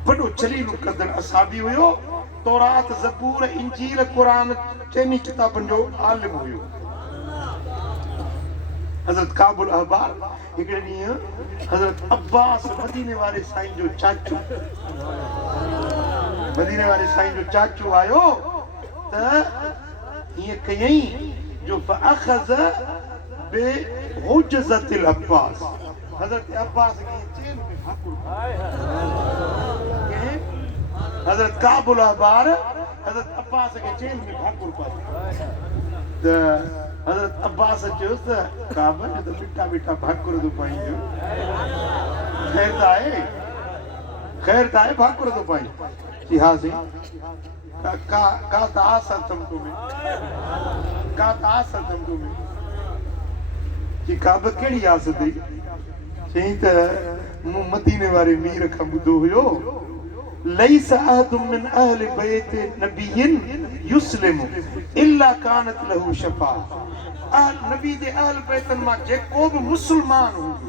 वॾो जलील क़दर असहाबी हुयो, तौरात ज़बूर इंजील क़ुरान 4 किताबनि जो आलिम हुयो। हज़रत काबुल अहबार हिकिड़े ॾींहुं हज़रत अब्बास मदीने वारे साईं जो चाचू, मदीने वारे साईं जो चाचू आयो त हीअं कयई जो फ़अख़ज़ बिहुज्ज़तिल अब्बास। हज़रत अब्बास खे जेल में ठाकुर हज़रत काबुल अहबार हज़रत अब्बास खे जेल में ठाकुर पायो त हज़रत अब्बास चयोसि त काबुल त मिठा मिठा भाकुर तो पाईंदो। ख़ैर त आहे भाकुर तो पाई। जी हाँ सी का तासर तुम्हें कि काब केड़ी आस थी? चई त मूं मदीने वारे मीर खां ॿुधो हुयो लैस अहदुम मिन अहलि बैत नबिय्यिन युस्लिमु इल्ला कानत लहू शफाअत। नबी जे अहल बैतन मां जेको बि मुस्लमान हूंदो,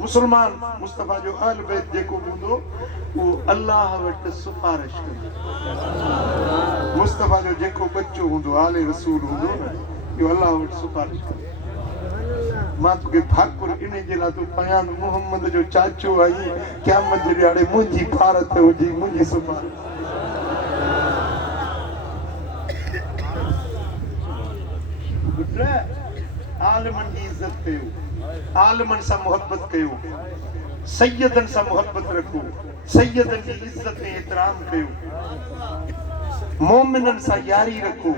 मुस्लमान मुस्तफा जो अहल बैत जेको हूंदो वो अल्लाह वटि सिफारिश कंदो। मुस्तफा जो जेको बच्चो हूंदो आले रसूल हूंदो न इहो अल्लाह वटि सिफारिश कंदो। मां तोखे भाकुर इन जे लाइ तूं पयां मोहम्मद जो चाचो आई क़यामत जे ॾियारे मुंहिंजी भारत हुजी मुंहिंजी सिफारिश। पुट आलमन जी इज्जत कयो आलमन सा मोहब्बत कयो सैयदन सा मोहब्बत रखो सैयदन जी इज्जत में एहतराम कयो मोमिनन सा यारी रखो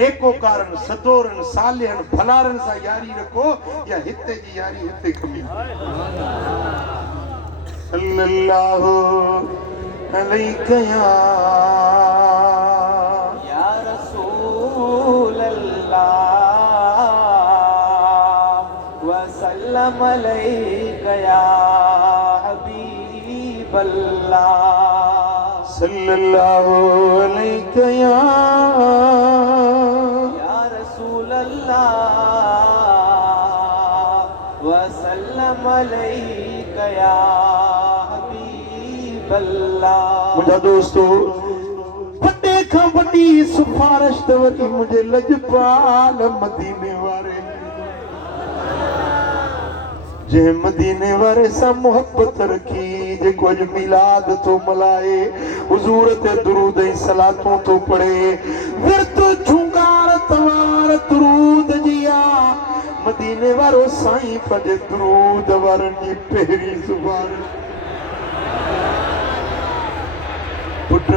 नेकोकारन सदोरन सालिहन भलारन सा यारी रखो या हिते जी यारी हिते खमी सल्लल्लाहु अलैहि या रसूल अल्लाह वसल्लम अलैका या हबीब अल्लाह सल्लल्लाहु अलैहि या रसूल अल्लाह वसल्लम अलैका या हबीब अल्लाह। मुझा दोस्तों वॾे खां वॾी सिफारिश त वरी मुंहिंजे लजपाल मदीने वारे जंहिं मदीने वारे सां मोहब्बत रखी जेको अॼु मिलाद तो मल्हाए हुज़ूर ते दुरूद ऐं सलातूं तो पढ़े विर्त झुंगार तवार दुरूद जिया मदीने वारो साईं पंहिंजे दुरूद वारनि जी पहिरीं ज़ुबान पुट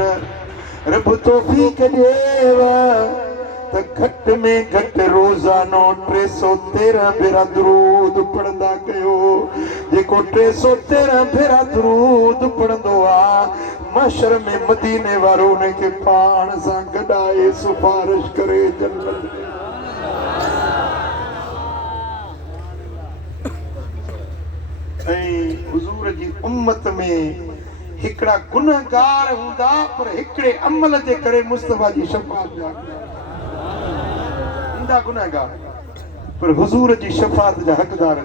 रब तौफीक ॾेव त घट में घटि रोज़ानो 313 भेरा दुरूद पढ़ंदा कयो जेको 313 भेरा दुरूद पढ़ंदो आहे महशर में मदीने वारो उनखे पाण सां गॾाए सिफारिश करे जन्नत में ऐं हुज़ूर जी उम्मत में हिकड़ा गुनहगार हूंदा पर हिकड़े अमल जे करे मुस्तफा जी शफाअत जा हूंदा गुनहगार पर हुज़ूर जी शफाअत जा हक़दार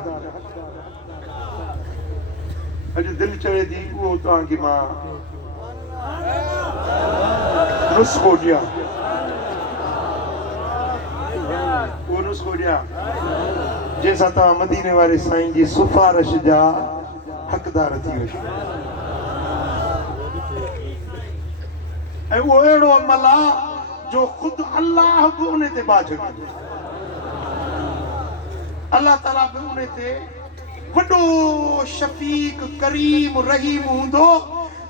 अॼु दिलि चवे थी उहो तव्हांखे मां नुस्ख़ो ॾियां उहो नुस्ख़ो ॾियां जंहिंसां तव्हां मदीने वारे साईं जी सिफारिश जा हक़दार थी वञो ऐं उहो अहिड़ो अमल आहे जो ख़ुदि अल्लाह बि उन ते बाझ अल्लाह ताला बि उन ते वॾो शफ़ीक करीम रहीम हूंदो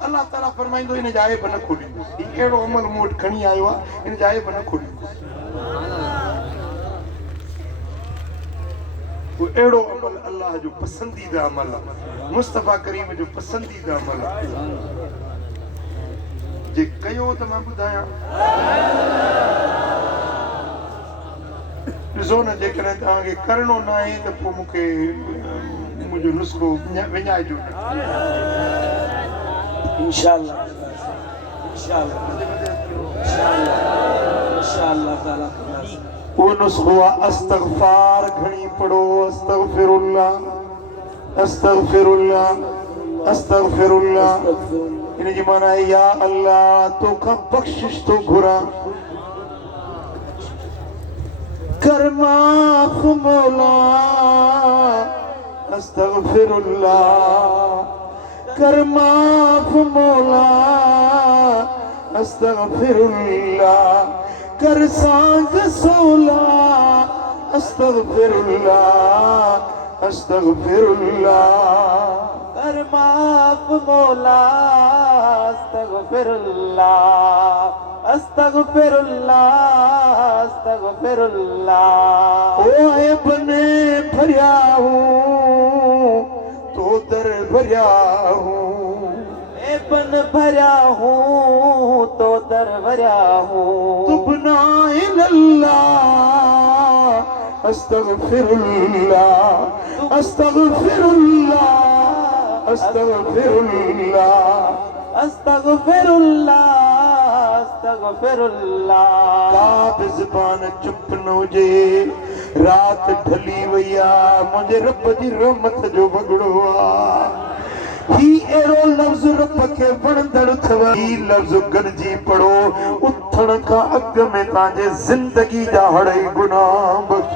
अल्लाह ताला फरमाईंदो इन जा ऐब न खोलींदुसि हीउ अहिड़ो अमल मूं वटि खणी आयो आहे इन जा ऐब न खोलींदुसि उहो अहिड़ो अमल अल्लाह जो पसंदीदा अमल आहे मुस्तफा करीम जो पसंदीदा अमल आहे जे कयो त मां ॿुधायां ॾिसो न जेकॾहिं तव्हांखे करिणो न आहे त पोइ मूंखे मुंहिंजो नुस्ख़ो विञाइजो इंशाअल्लाह ताला उहो नुस्ख़ो आहे अस्तग़फ़ार घणी पढ़ो अस्तग़फिरुल्लाह अस्तग़फिरुल्लाह अस्तग़फिरुल्लाह इन जी माना है या अल्लाह तोखां बख़्शिश तो घुरां कर माफ़ मौला अस्तग़फिरुल्लाह कर माफ़ मौला अस्तग़फिरुल्लाह कर सांग सोला अस्तग़फिरुल्लाह अस्तग़फिरुल्लाह कर माफ मौला अस्तग़फिरुल्लाह अस्तग़फिरुल्लाह अस्तग़फिरुल्लाह ओ ऐब ने भरिया हूँ तो दर भरिया हूँ ऐबन भरिया हूँ तो दर भरिया हूँ तुबना इल्लल्लाह अस्तग़फिरुल्लाह अस्तग़फिरुल्लाह अस्तग़फिरुल्लाह अस्तग़फिरुल्लाह अस्तग़फिरुल्लाह का बि ज़बान चुप न हुजे रात ढली वई आहे मुंहिंजे रब जी रहमत जो वॻड़ो आहे ही अहिड़ो लफ़्ज़ रब खे वणंदड़ अथव ही लफ़्ज़ गॾिजी पढ़ो उथण खां अॻु में तव्हांजे ज़िंदगी जा हड़ई गुनाह बख़्श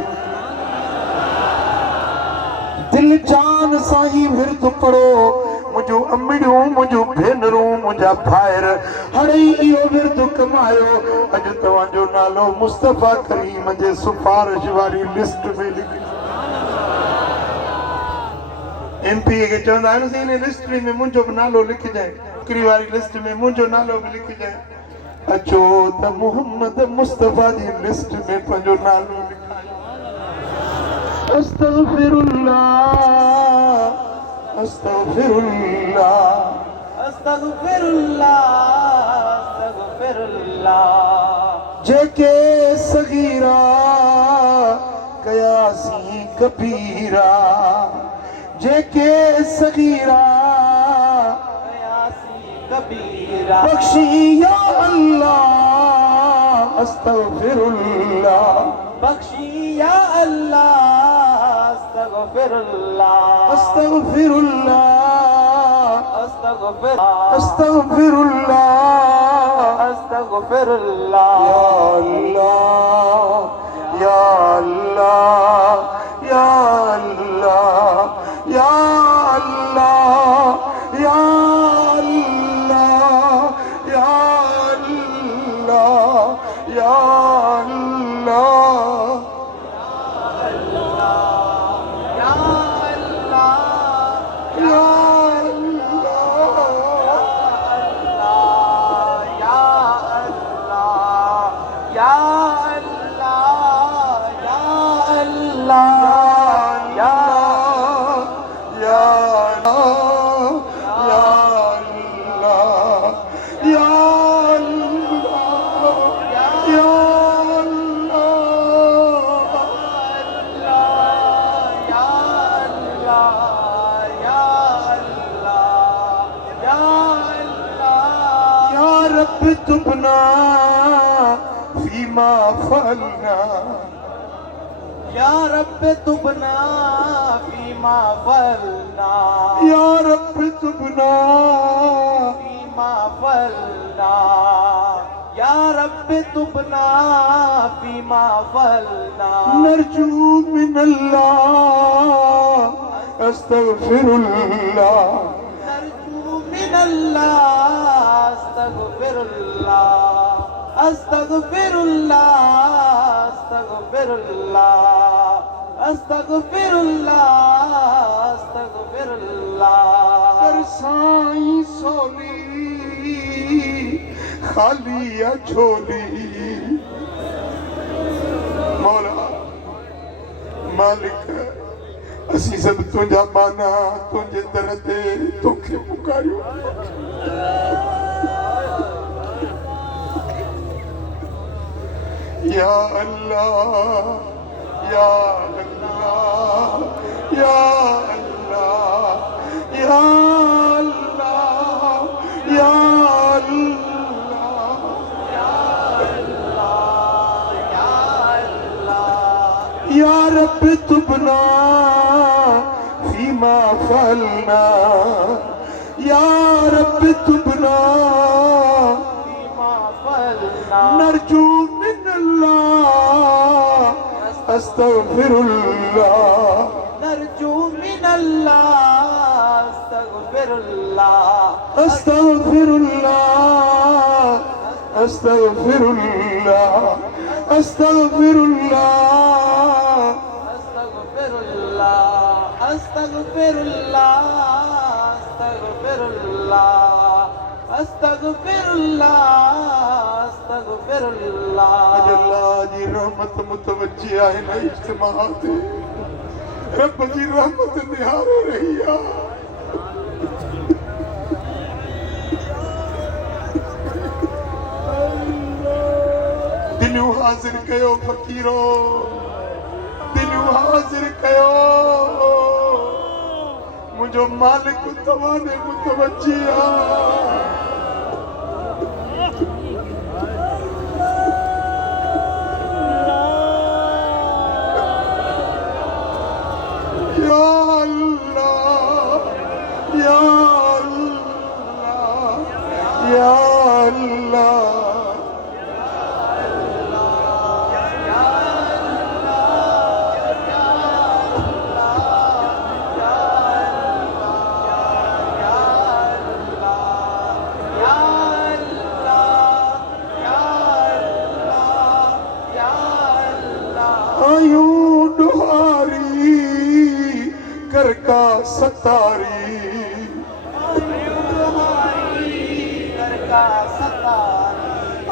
दिल जान सां ही विर्त पढ़ो मुझो अमिड़ियूं मुझो भेनरूं मुझा भाइर हड़ई इहो विर्द कमायो अॼु तव्हांजो नालो मुस्तफ़ा करीम जे सिफारिश वारी लिस्ट में लिखी एमपी के चवंदा आहिनि इन लिस्ट में मुंहिंजो बि नालो लिखिजांइ नौकरी वारी लिस्ट में मुंहिंजो नालो बि लिखिजांइ अचो त मोहम्मद मुस्तफ़ा जी लिस्ट में पंहिंजो नालो लिखायो अस्तगफिरुल्लाह अस्तगफिरुल्लाह अस्तगफिरुल्लाह अस्तगफिरुल्लाह जेके सगीरा कयासी कबीरा जेके सगीरा कबीरा बख्शी या अल्लाह अस्तगफिरुल्लाह बख्शी या अल्लाह अस्तगफिरुल्लाह अस्तगफिरुल्लाह अस्तगफिरुल्लाह अस्तगफिरुल्लाह अस्तगफिरुल्लाह या अल्लाह या अल्लाह या अल्लाह या अल्लाह या अल्लाह या अल्लाह तुबना फीमा फलना या रब तुबना फीमा फलना या रब तुबना फीमा फलना या रब तुबना फीमा फलना नरजू मिनल्लाह अस्तगफिरुल्लाह नरजू मिनल्लाह अस्तगफिरुल्लाह अस्तगफिरुल्लाह अस्तगफिरुल्लाह अस्तगफिरुल्लाह अस्तगफिरुल्लाह कर साईं सोली खाली या झोली मौला मालिक असी सब तुझा बाना तुझे दर ते तोखे पुकारियो या अल्लाह या अल्लाह या अल्लाह या अल्लाह या अल्लाह या रब तुबना फीमा फलना या रब तुबना फीमा फलना नरजू अस्तगफिरुल्लाह नरजू मिनल्लाह अस्तगफिरुल्लाह अस्तगफिरुल्लाह अस्तगफिरुल्लाह अस्तगफिरुल्लाह अस्तगफिरुल्लाह अस्तगफिरुल्लाह अस्तगफिरुल्लाह अस्तगफिरुल्लाह अस्तगफिरुल्लाह अल्लाह जी रहमत मुतवज्जी आहे न इज्तिमा ते रब जी रहमत निहारे रही आ दिलियूं हाज़िर कयो फ़कीरो दिलियूं हाज़िर कयो मुझो मालिक तवाने मुतवज्जी आ आयूं डुहारी कर का सतारी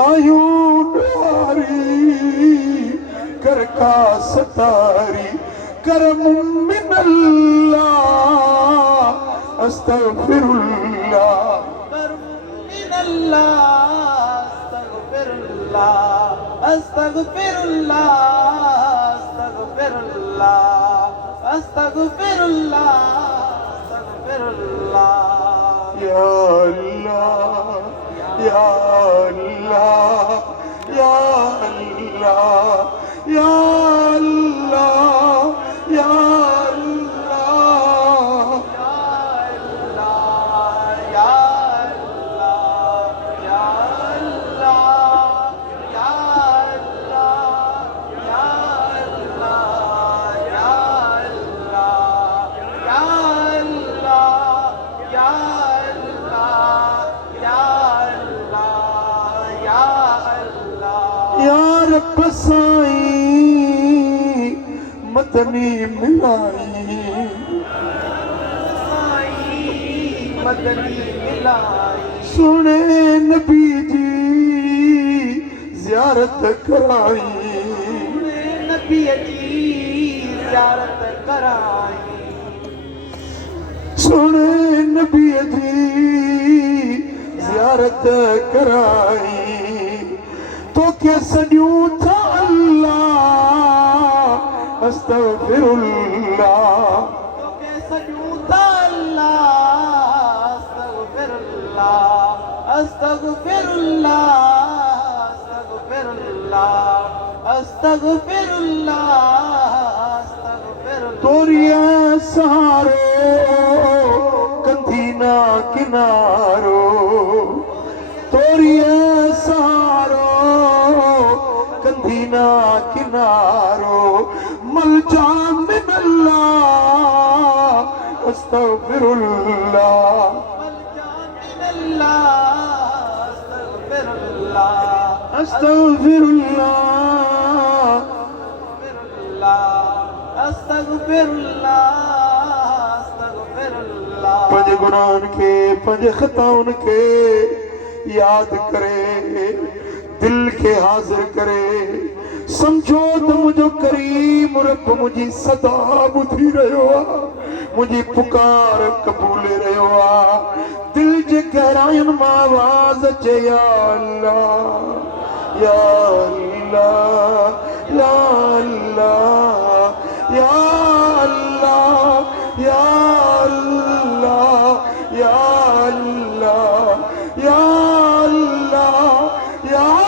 आयूं डुहारी कर का सतारी करम मिनल्लाह अस्तगफिरुल्लाह या अल्लाह या अल्लाह या अल्लाह या अल्लाह या रब साईं मदनी मिलाई सुने नबी जी ज़ियारत कराई सुने नबी जी ज़ियारत कराई तो के सॼूं था अल्लाह अस्तगफिरुल्लाह तोरिया सहारो कंधीना किनारो तोरिया सहारो कंधीना किनारो मलजा मिनल्लाह अस्तगफिरुल्लाह अस्तगफिरुल्लाह पंज गुनाहन के पंज खताउन के याद करे दिल के हाजिर करे समझो तो मुझो करीम रब मुझी सदा बुधी रहो मुझी पुकार कबूल रहो दिल जे गहराइन मां आवाज अचे या अल्लाह या अल्लाह या अल्लाह या अल्लाह या अल्लाह या अल्लाह या अल्लाह या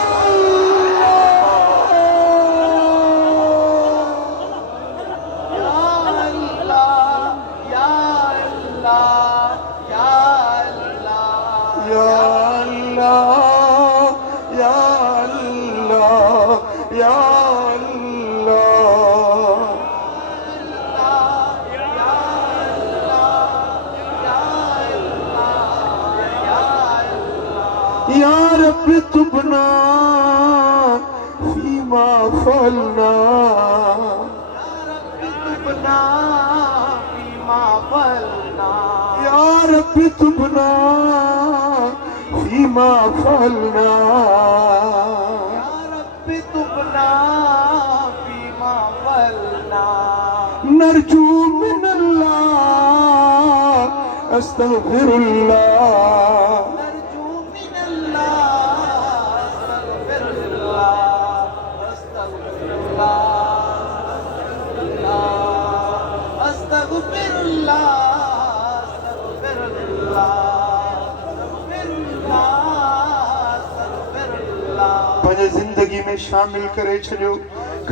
या रब तुबना फीमा फलना या रब तुबना फीमा फलना नरजू मिनल्लाह अस्तगफिरुल्लाह पंहिंजे जिंदगी में शामिल करे छॾियो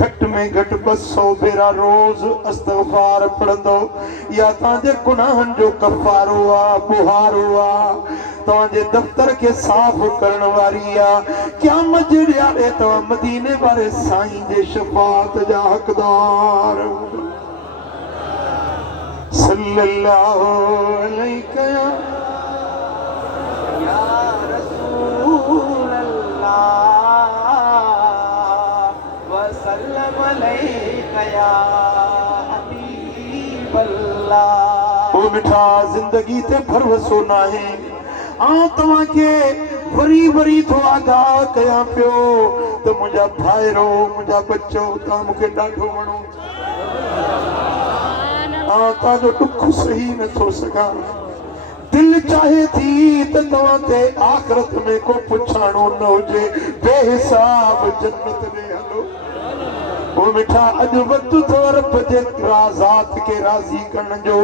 घट में घट 200 भेरा रोज इस्तग़फ़ार पढ़ंदो या तव्हांजे गुनाहनि जो कफ़ारो आहे बुहारो आहे तव्हांजे दफ़्तर खे साफ़ करण वारी आहे क़यामत जे ॾियारे तव्हां मदीने वारे साईं जे शफ़ाअत जा हक़दार सल्लल्लाहु अलैहि या रसूल अल्लाह वसल्लम अलैका या हबीब अल्लाह। ओ मिठा जिंदगी ते भरवसो नाहे आऊं तव्हां खे वरी वरी थो आगाह कयां पियो त मुंहिंजा भाइरो मुंहिंजा बच्चो तव्हां मूंखे ॾाढो वणो तव्हांजो ॾुख सही नथो सघां दिल चाहे थी त तव्हां ते आख़िरत में को पुछाणो न हुजे बेहिसाब जन्नत में हलो ओ मिठा अॼु वक़्तु अथव रब जे राज़ात खे राज़ी करण जो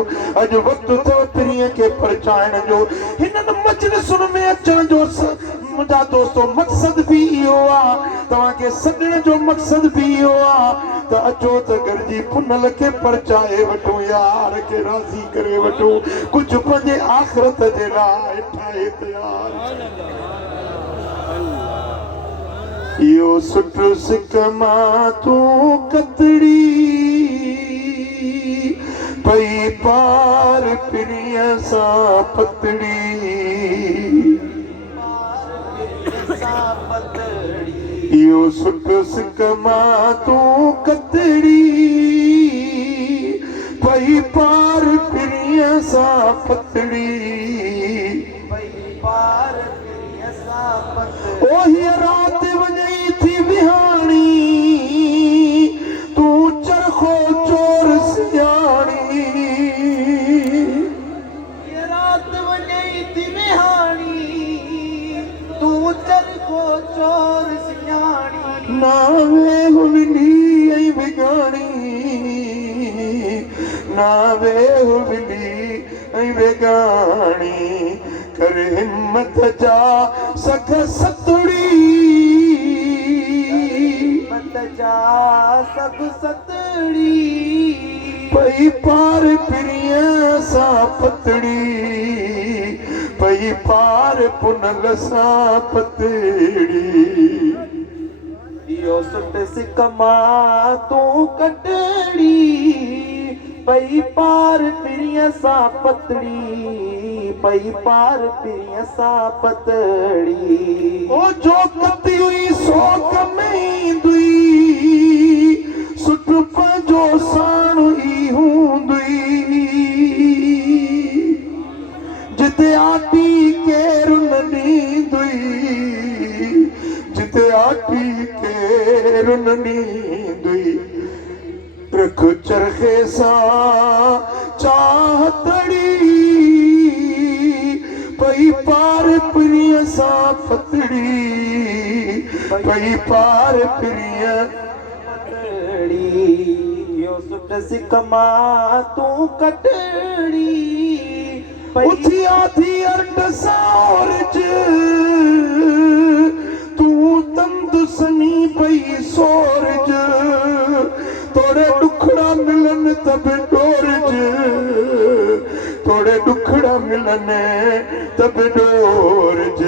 अॼु वक़्तु अथव पीरीअ खे परचाइण जो हिननि मजलिसुनि में अचण जो मुंहिंजा दोस्तो मक़सद बि इहो आहे तव्हांखे सॾण जो मक़सद बि इहो आहे त अचो त गॾिजी पुनल खे परचाए वठूं यार खे राज़ी करे वठूं कुझु पंहिंजे आख़िरत जे लाइ ठाहे तयार इहो सुठ सिक मां तूं कतड़ी पई पार पिरीअ सां पतड़ी इहो सुठ सिक मां तूं कतड़ी पई पार पिरीअ सां पतड़ी ओ हीअ राति वञई थी विहाणी तूं चरखो चोर सियाणी राति वञई थी विहाणी तूं चरखो चोर सियाणी नावे हुली ऐं विगाणी नावे हुली ऐं विगाणी कर हिम्मत जा सख सतड़ी हिम्मत जा सब सतड़ी पई पार पिरीअ सां पतड़ी पई पार पुनल सां पतड़ी इहो सुठ सिक मां तूं कटड़ी पई पार पिरीअ सां पतड़ी पई पार पिरीअ सां पतड़ी ओ जो कती हुई सो कमें ईंदुई सुठ पंहिंजो साण ई हूंदुई जिते आटी केरु न ॾींदुई जिते आटी केरु न ॾींदुई रख चरखे सां चाहतड़ी पई पार पिरीअ सां पतड़ी पई पार पिरीअ पतड़ी इहो सुठ सिक मां तूं कटड़ी उथिया थी अर्ट सावरज तूं तंदुसनी पई सोरज तोड़े ॾुखड़ा मिलन त बि डोरज तोड़े ॾुखड़ा मिलन त बि डोरज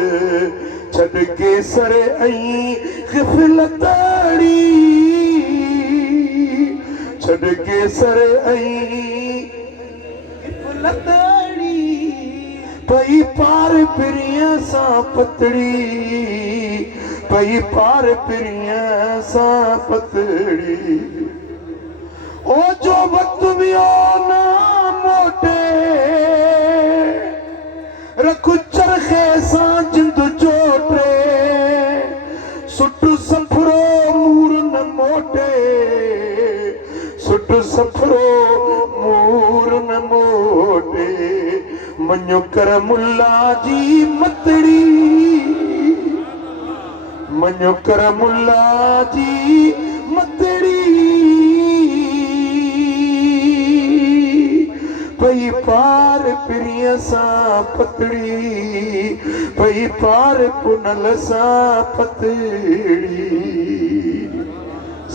छॾ केसर ऐं ग़िफ़लतड़ी छॾ केसर ऐं ग़िफ़लतड़ी पई पार पिरीअ सां पतड़ी पई पार पिरीअ सां पतड़ी ओ जो वक्त वियो न मोटे रख चरखे सां जिंद जोटे सुठ सफरो मूर न मोटे सुठ सफरो मूर न मोटे मञो कर मुल्ला जी मतड़ी मञो कर मुल्ला जी मतड़ी पई पार पिरीअ सां पतड़ी पई पार पुनल सां पतड़ी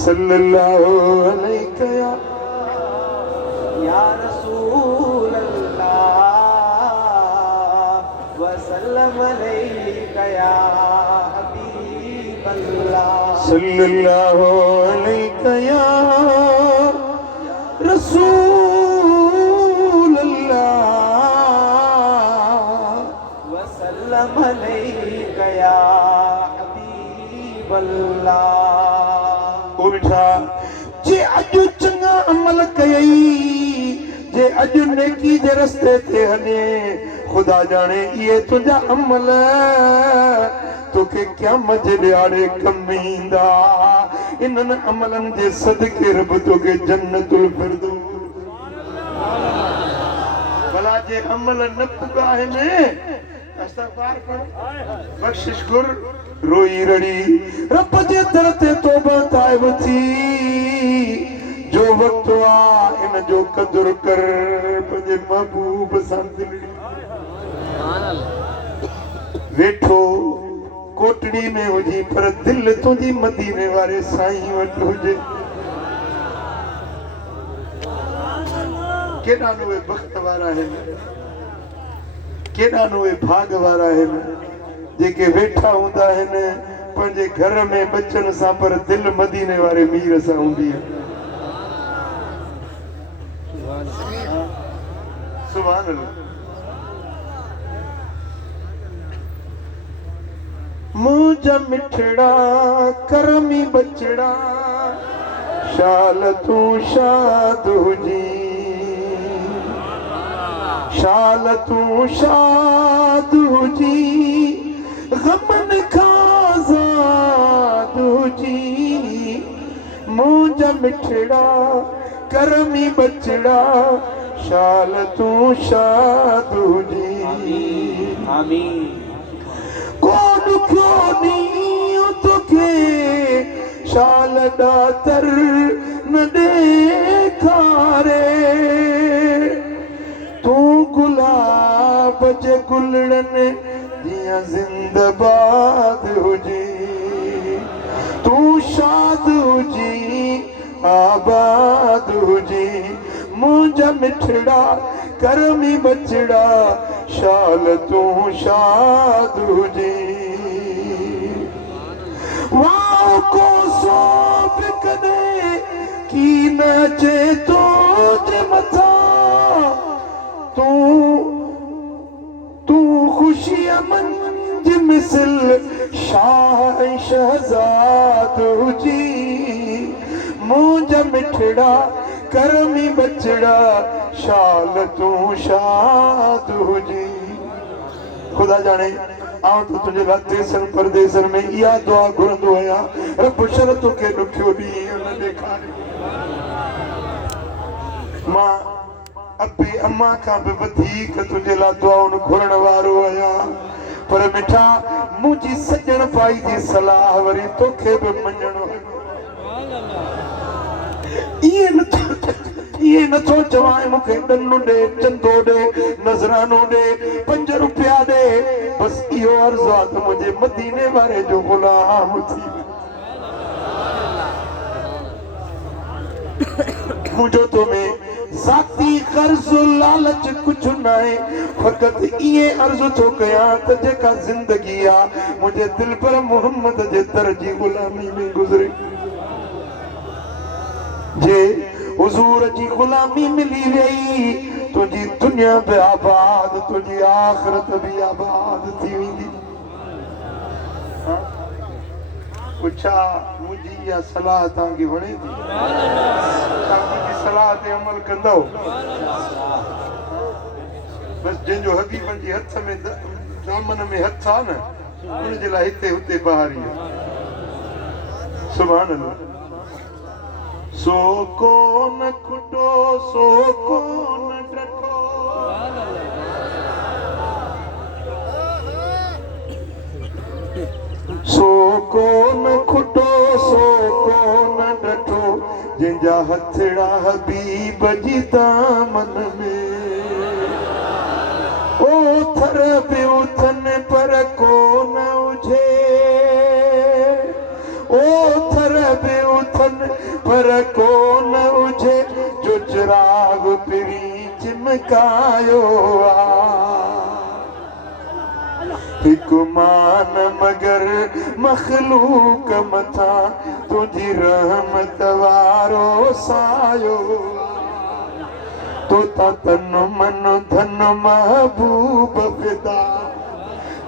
सल्लल्लाहु अलैहि या रसूल अल्लाह वसल्लम अलैका या हबीब अल्लाह सल्लल्लाहु अलैहि या रसूल अल्लाह वसल्लम अलैका या हबीब अल्लाह। ओ मिठा अज नेकी जे रस्ते ते हले खुदा जाने ये तुझा अमल तोखे क्या मजे ॾियारे कमींदा इन्हनि अमलनि जे सदके रब तोखे जन्नतुल फिरदौस भला जे अमल न पुगा आहिनि इस्तग़फ़ार पढ़ बख़्शिश घुर रोई रड़ी रब जे दर ते तौबा ताइब थी जो वक्त आ इन जो कदर कर पंहिंजे महबूब सां दिलड़ी वेठो कोटड़ी में हुजी पर दिल तुंहिंजी मदीने वारे साईं वटि हुजे केॾा न उहे बख़्त वारा आहिनि केॾा न उहे भाग वारा आहिनि जेके वेठा हूंदा आहिनि पंहिंजे घर में बचनि सां पर दिल मदीने वारे मीर सां हूंदी आहे सुभान अल्लाह मुंहिंजा मिठड़ा करमी बचड़ा शाल तूं शाद हुजी शाल तूं शाद हुजी गमन खां आज़ाद हुजी मुंहिंजा मिठड़ा करमी बचड़ा शाल तूं शाद हुजी आमीन कौन क्यों नहीं तोखे शाल दातर न देखारे तू गुलाब जे गुलड़न जिया जिंदाबाद हुजी तू शाद हुजी आबाद हुजी मुंहिंजा मिठड़ा करमी बचड़ा शाल तूं शाद हुजी वाह को सोप कदे की न चे तो जे मथा तू तू खुशी मंज मिसल शाह शहजाद हुजी मुंहिंजा मिठड़ा करमी बचड़ा शाल तूं शाद हुजी खुदा जाने आऊं तो तुझे लाइ देसन परदेसन में इहा दुआ घुरंदो आहियां रब शरत खे ॾुखियो ॾींहुं न ॾेखारे मां अबे अम्मा खां बि वधीक तुंहिंजे लाइ दुआउनि घुरण वारो आहियां पर मिठा मुंहिंजी सजण पाई जी सलाह वरी तोखे बि मञणो ये नथो चवाए मूंखे ॾनु ॾे चंदो ॾे नज़रानो ॾे 5 रुपया ॾे बस इहो अर्ज़ु आहे त मुंहिंजे मदीने वारे जो गुलाम थी मुंहिंजो तो में ज़ाती कर्ज़ लालच कुझु न आहे फ़क़ति इहे अर्ज़ु थो कयां त जेका ज़िंदगी आहे मुंहिंजे दिल पर मोहम्मद जे दर जी ग़ुलामी में गुज़रे जे हुजूर जी गुलामी मिली वई तुझी दुनिया बि आबाद तुझी आख़िरत बि आबाद थी वेंदी पुछा मुंहिंजी इहा सलाह तव्हांखे वणे थी तव्हां मुंहिंजी सलाह ते अमल कंदव बस जंहिंजो हक़ीक़त जी हथ में दामन में हथ आहे न उनजे लाइ हिते हुते बहारी आहे सुभान अल्लाह सो कोन खुटो सो कोन डठो सो कोन खुटो सो कोन डठो जंहिंजा हथड़ा हबीब जी दामन में ओथर बि उथन पर कोन हुजे ओथर बि उथन पर कोन हुजे जो चिराग पिरी चिमकायो हिकु मान मगर मखलूक मथा तुझी रहमत वारो सायो तो तन मन धन महबूब फिदा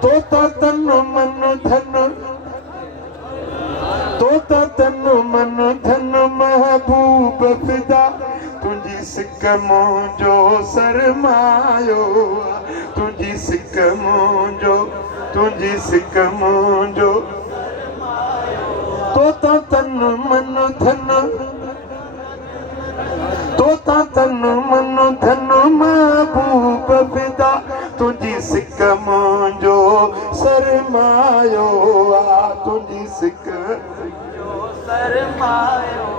तो तन मन धन तो तन मन धन महबूब फिदा तुझी तुझी सिक मुंहिंजो सरमायो तुझी सिक मुंहिंजो तुझी सिक मुंहिंजो तोता तन मन धन तोता तन मन धन महबूब फिदा तुझी सिक मुंहिंजो सरमायो तुझी सिक सरमायो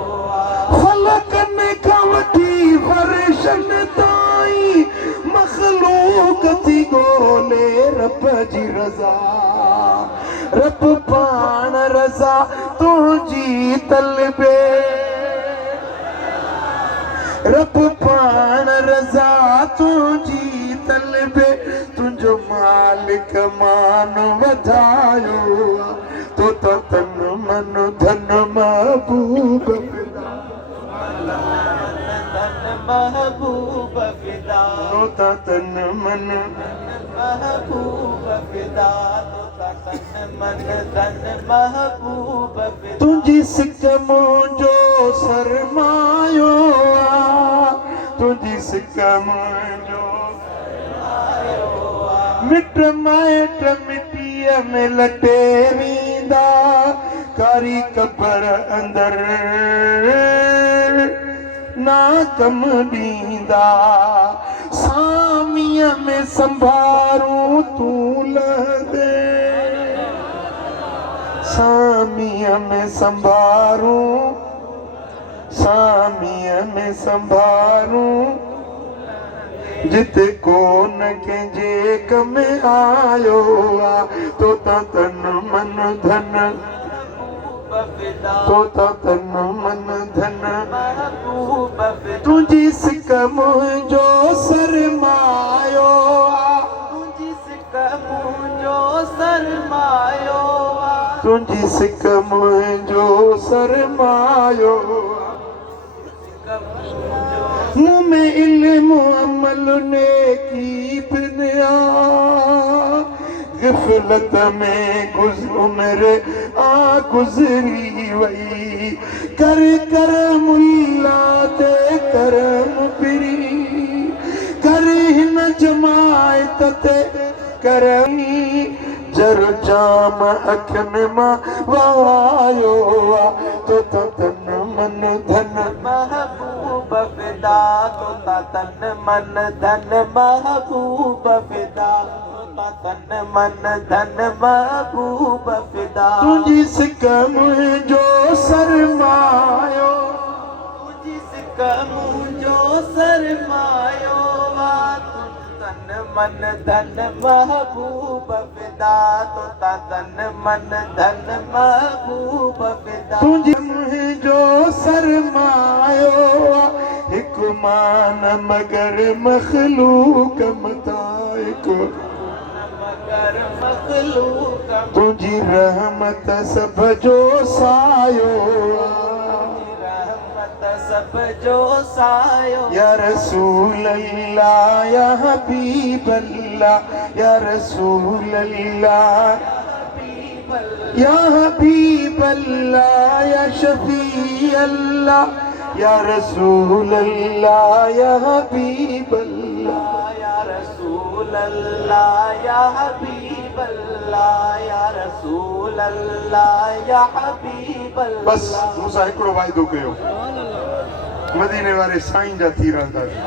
फलकन खां वठी फर्शन ताईं मखलूक थी ॻोल्हे रब जी रज़ा रब पाण रज़ा तुंहिंजी तलबे रब पाण रज़ा तुंहिंजी तलबे तुंहिंजो मालिक मान वधायो तो तन मन धन महबूब फिदा धन महबूब फिदा तो तन मन महबूब फिदा तन मन धन महबूब फिदा तुझी सिक मुंहिंजो सरमायो तुझी सिक मुंहिंजो मिट माइट मिटीअ में लटे वेंदा कारी कबर अंदर ना कम ॾींदा सामीअ में संभारूं तूं लहंदे सामीअ में संभारूं सामीअ में संभारूं जिते कोन कंहिंजे कम आयो तो तन मन धन तो तन मन धन महबूब फिदा तुझी सिक मुंहिंजो सरमायो तुझी सिक मुंहिंजो सरमायो तुझी सिक मुंहिंजो सरमायो मुँह में इल्म अमल नेकी बिनया ग़फ़लत में उम्र गुज़री वई कर कर मुल्ला ते करम पिरी कर हिन जमायत ते करमी जर जाम अखियुनि मां वहायो तो तन मन धन महबूब फिदा तन मन धन महबूब फिदा तन मन धन महबूब फिदा तुझी सिक मुंहिंजो सरमायो तुझी सिक मुंहिंजो सरमायो तन मन धन महबूब फिदा तन मन धन महबूब फिदा तुझी मुंहिंजो सरमायो हिकु मान मगर मखलूक मता हिकु मगर मखलूक तुझी रहमत सब जो सायो रहमत सब जो सायो या रसूल अल्लाह या हबीब अल्लाह या रसूल अल्लाह या हबीब अल्लाह या शफी अल्लाह या रसूल अल्लाह या हबीब अल्लाह या रसूल अल्लाह या हबीब अल्लाह या रसूल अल्लाह या हबीब अल्लाह बस मूंसां हिकिड़ो वाइदो कयो मदीने वारे साईं जा थी रहंदासीं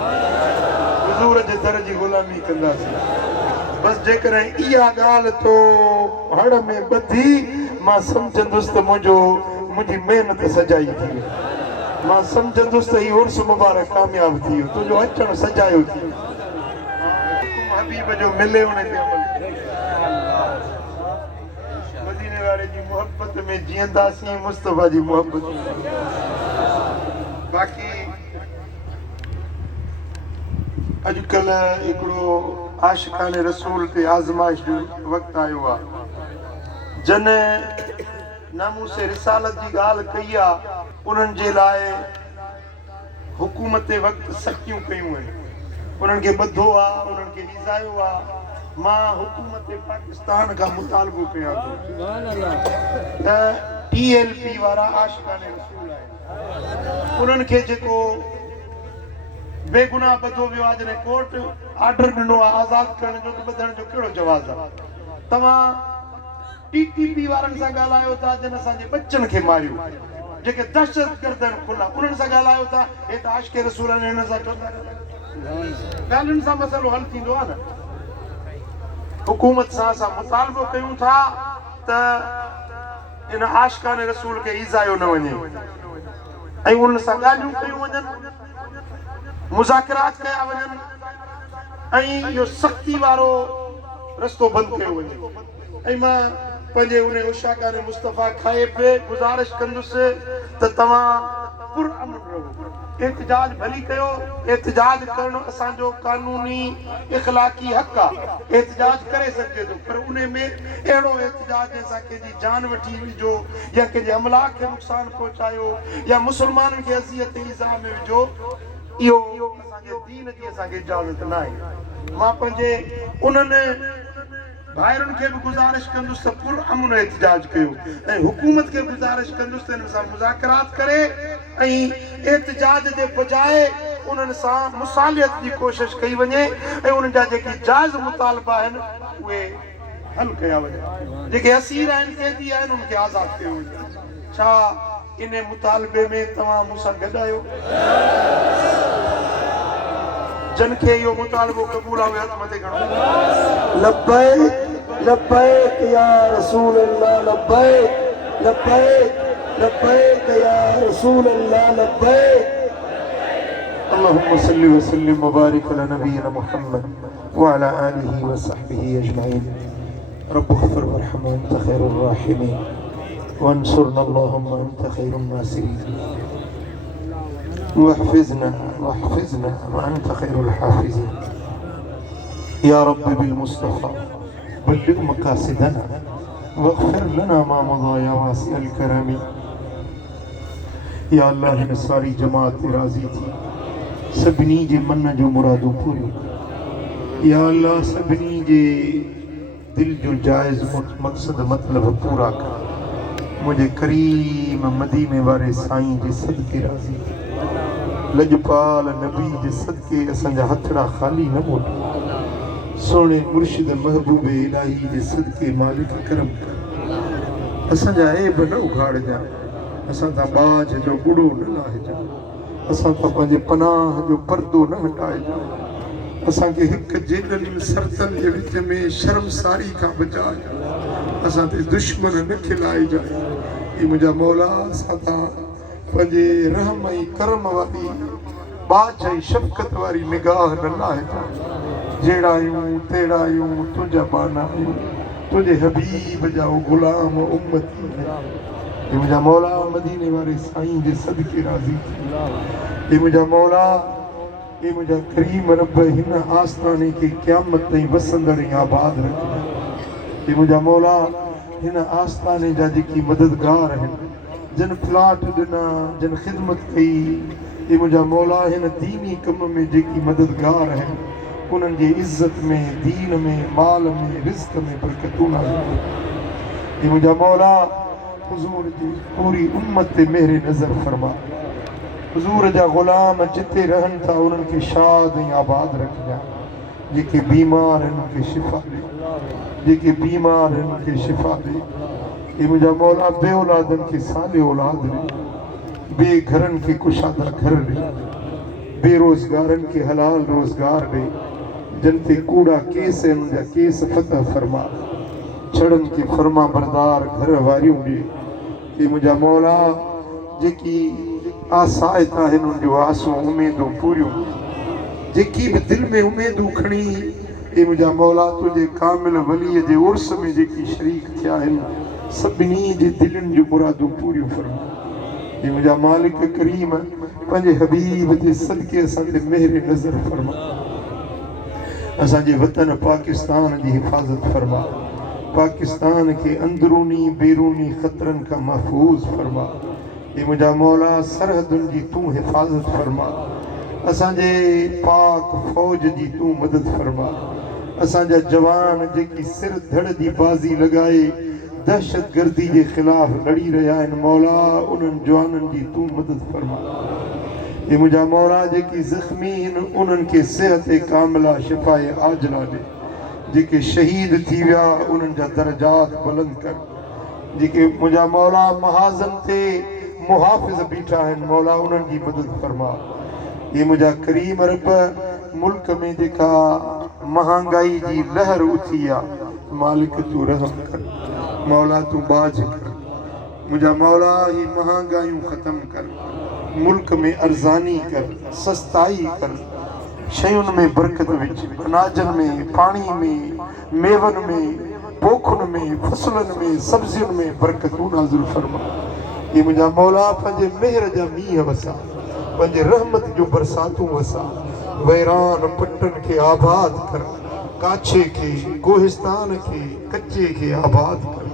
हुज़ूर जे दर जी ग़ुलामी कंदासीं बस जेकॾहिं इहा ॻाल्हि तो हड़ में ॿधी मां सम्झंदुसि त मुंहिंजी महिनत सजाई थी वई मां सम्झंदुसि त हीउ उर्स मुबारक कामयाबु थी वियो तुंहिंजो अचणु सजायो थी वियो हबीब जो मिले उन ते अमल मदीने वारे जी मोहब्बत में जीअंदासीं मुस्तफ़ा जी मोहब्बत में बाक़ी अॼुकल्ह हिकिड़ो आशिक़ाने रसूल ते आज़माइश जो वक़्तु आयो आहे जॾहिं नामूस रिसालत जी ॻाल्हि कई आहे उन्हनि जे लाइ हुकूमत वक़्तु सख़्तियूं कयूं आहिनि उन्हनि खे ॿधो आहे उन्हनि खे ईज़ायो आहे मां हुकूमत पाकिस्तान खां मुतालबो कयां थो त TLP वारा आशिक़ाने रसूल आहिनि उन्हनि खे जेको बेगुनाह बधो वियो आहे जॾहिं कोर्ट ऑर्डर ॾिनो आहे आज़ाद करण जो त ॿधण जो कहिड़ो जवाज़ आहे? तव्हां टीटीपी वारनि सां ॻाल्हायो था जिन असांजे बच्चनि खे मारियो, जेके दहशतगर्द आहिनि खुला, उन्हनि सां ॻाल्हायो था, हे त आशिक़े रसूल आहिनि, हिन सां कंदा ॻाल्हियुनि सां मसइलो हल थींदो आहे न। हुकूमत सां असां मुतालबो कयूं था त इन आशिक़ाने रसूल खे ईज़ायो न वञे ऐं उन्हनि सां ॻाल्हियूं कयूं वञनि, मुज़ाकिरात कया वञनि ऐं इहो सख़्ती वारो रस्तो बंदि कयो वञे। ऐं मां पंहिंजे उन उशाकाने मुस्तफ़ा खाए पे गुज़ारिश कंदुसि त तव्हां पुरअमन रहो, एहतिजाज भली कयो। एहतिजाज करणु असांजो कानूनी इख़लाक़ी हक़ आहे, एहतिजाज करे सघिजे थो, पर उन में अहिड़ो एहतिजाज जंहिंसां कंहिंजी जान वठी विझो या कंहिंजे अमलाक खे नुक़सानु पहुचायो या मुस्लमाननि खे अज़ियत इज़ा में विझो, इहो असांजे दीन जी असांखे इजाज़त न आहे। मां पंहिंजे उन्हनि भाइरुनि खे बि गुज़ारिश कंदुसि त पुरअमन एहतिजाज कयो ऐं हुकूमत खे गुज़ारिश कंदुसि त हिन सां मुज़ाकिरात करे ऐं एहतिजाज जे बजाए उन्हनि सां मुसालियत जी कोशिश कई वञे ऐं उन्हनि जा जेके जाइज़ मुतालबा आहिनि उहे हल कया वञे। जेके असीर आहिनि, कैदी आहिनि, उनखे आज़ादु कयो वञे। छा इन मुतालबे में तव्हां मूंसां गॾु आहियो? जन खे इहो मुतालबो क़बूल आहे, हथ मथे खणो। लब्बैक लब्बैक या रसूल अल्लाह, लब्बैक लब्बैक लब्बैक या रसूल अल्लाह, लब्बैक। अल्लाहुम्मा सल्लि व सल्लिम व बारिक अला नबीना मुहम्मद व अला आलिहि व सहबिहि अजमईन। रब्बिग़फिर वरहम व अंत खैरुर राहिमीन वंसुरना अल्लाहुम्मा अंत खैरुन नासिरीन वहफ़िज़ना व अंत खैरुल हाफ़िज़ीन। या रब्बी बिल मुस्तफ़ा बल्लिग़ मक़ासिदना वग़फ़िर लना मा मज़ा या वासिअल करमी। या अल्लाह हिन सारी जमात ते राज़ी थी, सभिनी जे मन जो मुरादूं पूरियूं कर। या अल्लाह सभिनी जे दिल जो जायज़ मक़सद मतलब पूरा कर। मुझे करीम मदीने वारे साईं जे सदके राज़ी थी, लजपाल नबी जे सदके असांजा हथड़ा ख़ाली न मोट। सोने मुर्शिद महबूब इलाही जे सदके मालिक करम कर। असांजा ऐब न उघाड़जा, असां तां बाज जो बुढ़ो न लाहिजा, असां तां पंहिंजे पनाह जो पर्दो न हटाइजा। असांखे हिकु जेलनि सरतनि जे विच में शर्मसारी खां बचाइजा, असां ते दुश्मन न खिलाइजा। हे मुंहिंजा मौला, असां तां पंहिंजे रहम ऐं करम वारी बादशाही शफ़क़त वारी निगाह न लाहिजा। जहिड़ा आहियूं तहिड़ा आहियूं, तुंहिंजा बाना आहियूं, तुंहिंजे हबीब जा ग़ुलाम उम्मती। हे मुंहिंजा मौला, मदीने वारे साईं जे सदके राज़ी थी। हे मुंहिंजा मौला, हे मुंहिंजा करीम रब, हिन आस्थाने खे क़यामत ताईं वसंदड़ ऐं आबाद रखिजा। हे मुंहिंजा मौला, हिन आस्थाने जा जेकी मददगार आहिनि, जिन प्लाट ॾिना, जिन ख़िदमत कई, हे मुंहिंजा मौला, हिन दीनी कम में जेकी मददगार आहिनि, उन्हनि जी इज़्ज़त में, दीन में, माल में, रिज़्क़ में बरकतूं नाज़िल कर। हे मुंहिंजा मौला, हुज़ूर जी पूरी उम्मत ते मेहर नज़र फरमा। हुज़ूर जा ग़ुलाम जिते रहनि था उन्हनि खे शाद ऐं आबाद रखिजा। जेके बीमार आहिनि उनखे शिफ़ा ॾे, जेके बीमार आहिनि उनखे शिफ़ा ॾे। हे मुंहिंजा मौला, बे औलादनि खे साले औलाद ॾे, बे घरनि खे कुशादा घर ॾे, बेरोज़गारनि खे हलाल रोज़गार ॾे, जिन ते कूड़ा केस आहिनि उनजा केस फतह फरमा, छड़नि खे फरमा बरदार घर वारियूं ॾे। हे मुंहिंजा मौला, जेकी आसाइता आहिनि उनजो आसूं उमेदूं पूरियूं, जेकी बि दिलि में उमेदूं खणी हे मुंहिंजा मौला तुंहिंजे कामिल वलीअ जे उर्स में जेकी शरीक थिया आहिनि, सभिनी जे दिलनि जूं मुरादूं पूरियूं फरमा। हे मुंहिंजा मालिक करीम, पंहिंजे हबीब जे सदके असां ते मेहर नज़र फरमा। असांजे वतन पाकिस्तान जी हिफ़ाज़त फरमा। पाकिस्तान खे अंदरूनी बैरूनी ख़तरनि खां महफ़ूज़ फरमा। हे मुंहिंजा मौला, सरहदुनि जी तूं हिफ़ाज़त फरमा। असांजे पाक फ़ौज जी तूं मदद फरमा। असांजा जवान जेकी सिर धड़ जी बाज़ी लॻाए दहशतगर्दी जे ख़िलाफ़ लड़ी रहिया आहिनि, मौला उन्हनि जवाननि जी तूं मदद फरमा। ये मुझा मौला जेकी ज़ख्मीन उन्हनि खे सेहत कामिला शिफ़ाए आजला ॾे, जेके शहीद थी विया उन्हनि जा दर्जात बुलंद कर, जेके मुझा मौला महाज़न थे मुहाफ़िज़ बीठा आहिनि मौला उन्हनि जी मदद फरमा। ये मुझा करीम रब मुल्क में जेका महांगाई जी लहर उथी आहे मालिक तू रहम कर, मौला तू बाज कर, मुझा मौला ही महांगाइयों ख़त्म कर, मुल्क में अर्ज़ानी कर, सस्ताई कर, शयुनि में बरकत विझ, अनाजनि में, पाणी में, मेवनि में, पोखुनि में, फसलनि में, सब्जियुनि में बरकतूं नाज़िल फरमा। ये मुझा मौला पंहिंजे मेहर जा मींहं वसा, पंहिंजे रहमत जो बरसातूं वसा, वैरान पटनि खे आबाद कर, काछे के कोहिस्तान के कच्चे के आबाद कर।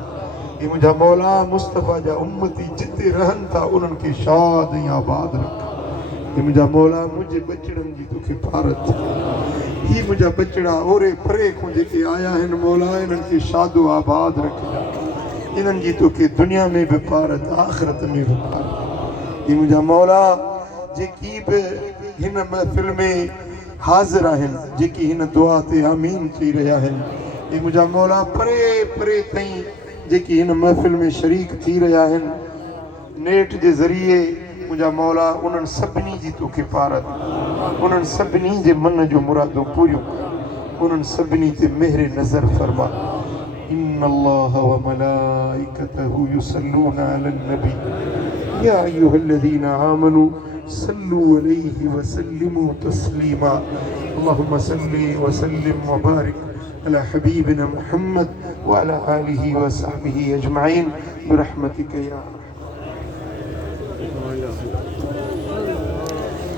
ये मुझा मौला मुस्तफ़ा जा उम्मती जिते रहन था उन्हनि खे शाद ऐं आबाद रख। ये मुझा मौला मुझे बचड़नि जी तोखे पारत, ही मुझा बचड़ा ओरे परे को जेके आया आहिनि मौला इन्हनि खे शादो आबाद रखजा, इन्हनि जी तोखे दुनिया में भी पारत आख़िरत में भी पारत। ये मुझा मौला जेकी बि हिन महफ़िल में हाज़िर आहिनि, जेकी हिन दुआ ते आमीन चई रहिया आहिनि, ये मुझा मौला परे परे ताईं जेकी हिन महफ़िल में शरीक थी रहिया आहिनि नेट जे ज़रिए मुझा मौला उन्हनि सभिनी जी तोखे पारत, उन्हनि सभिनी जे मन जो मुरादूं पूरियूं कर, उन्हनि सभिनी ते मेहर नज़र फरमा। इन्नल्लाह व मलाइकतहु युसल्लूना अलन नबी या अय्युहल्लज़ीना आमनू सल्लू अलैहि व सल्लिमू तस्लीमा। अल्लाहुम्मा सल्लि व सल्लिम व बारिक अला हबीबिना मुहम्मद व अला आलिहि व सहबिहि अजमईन बिरहमतिक या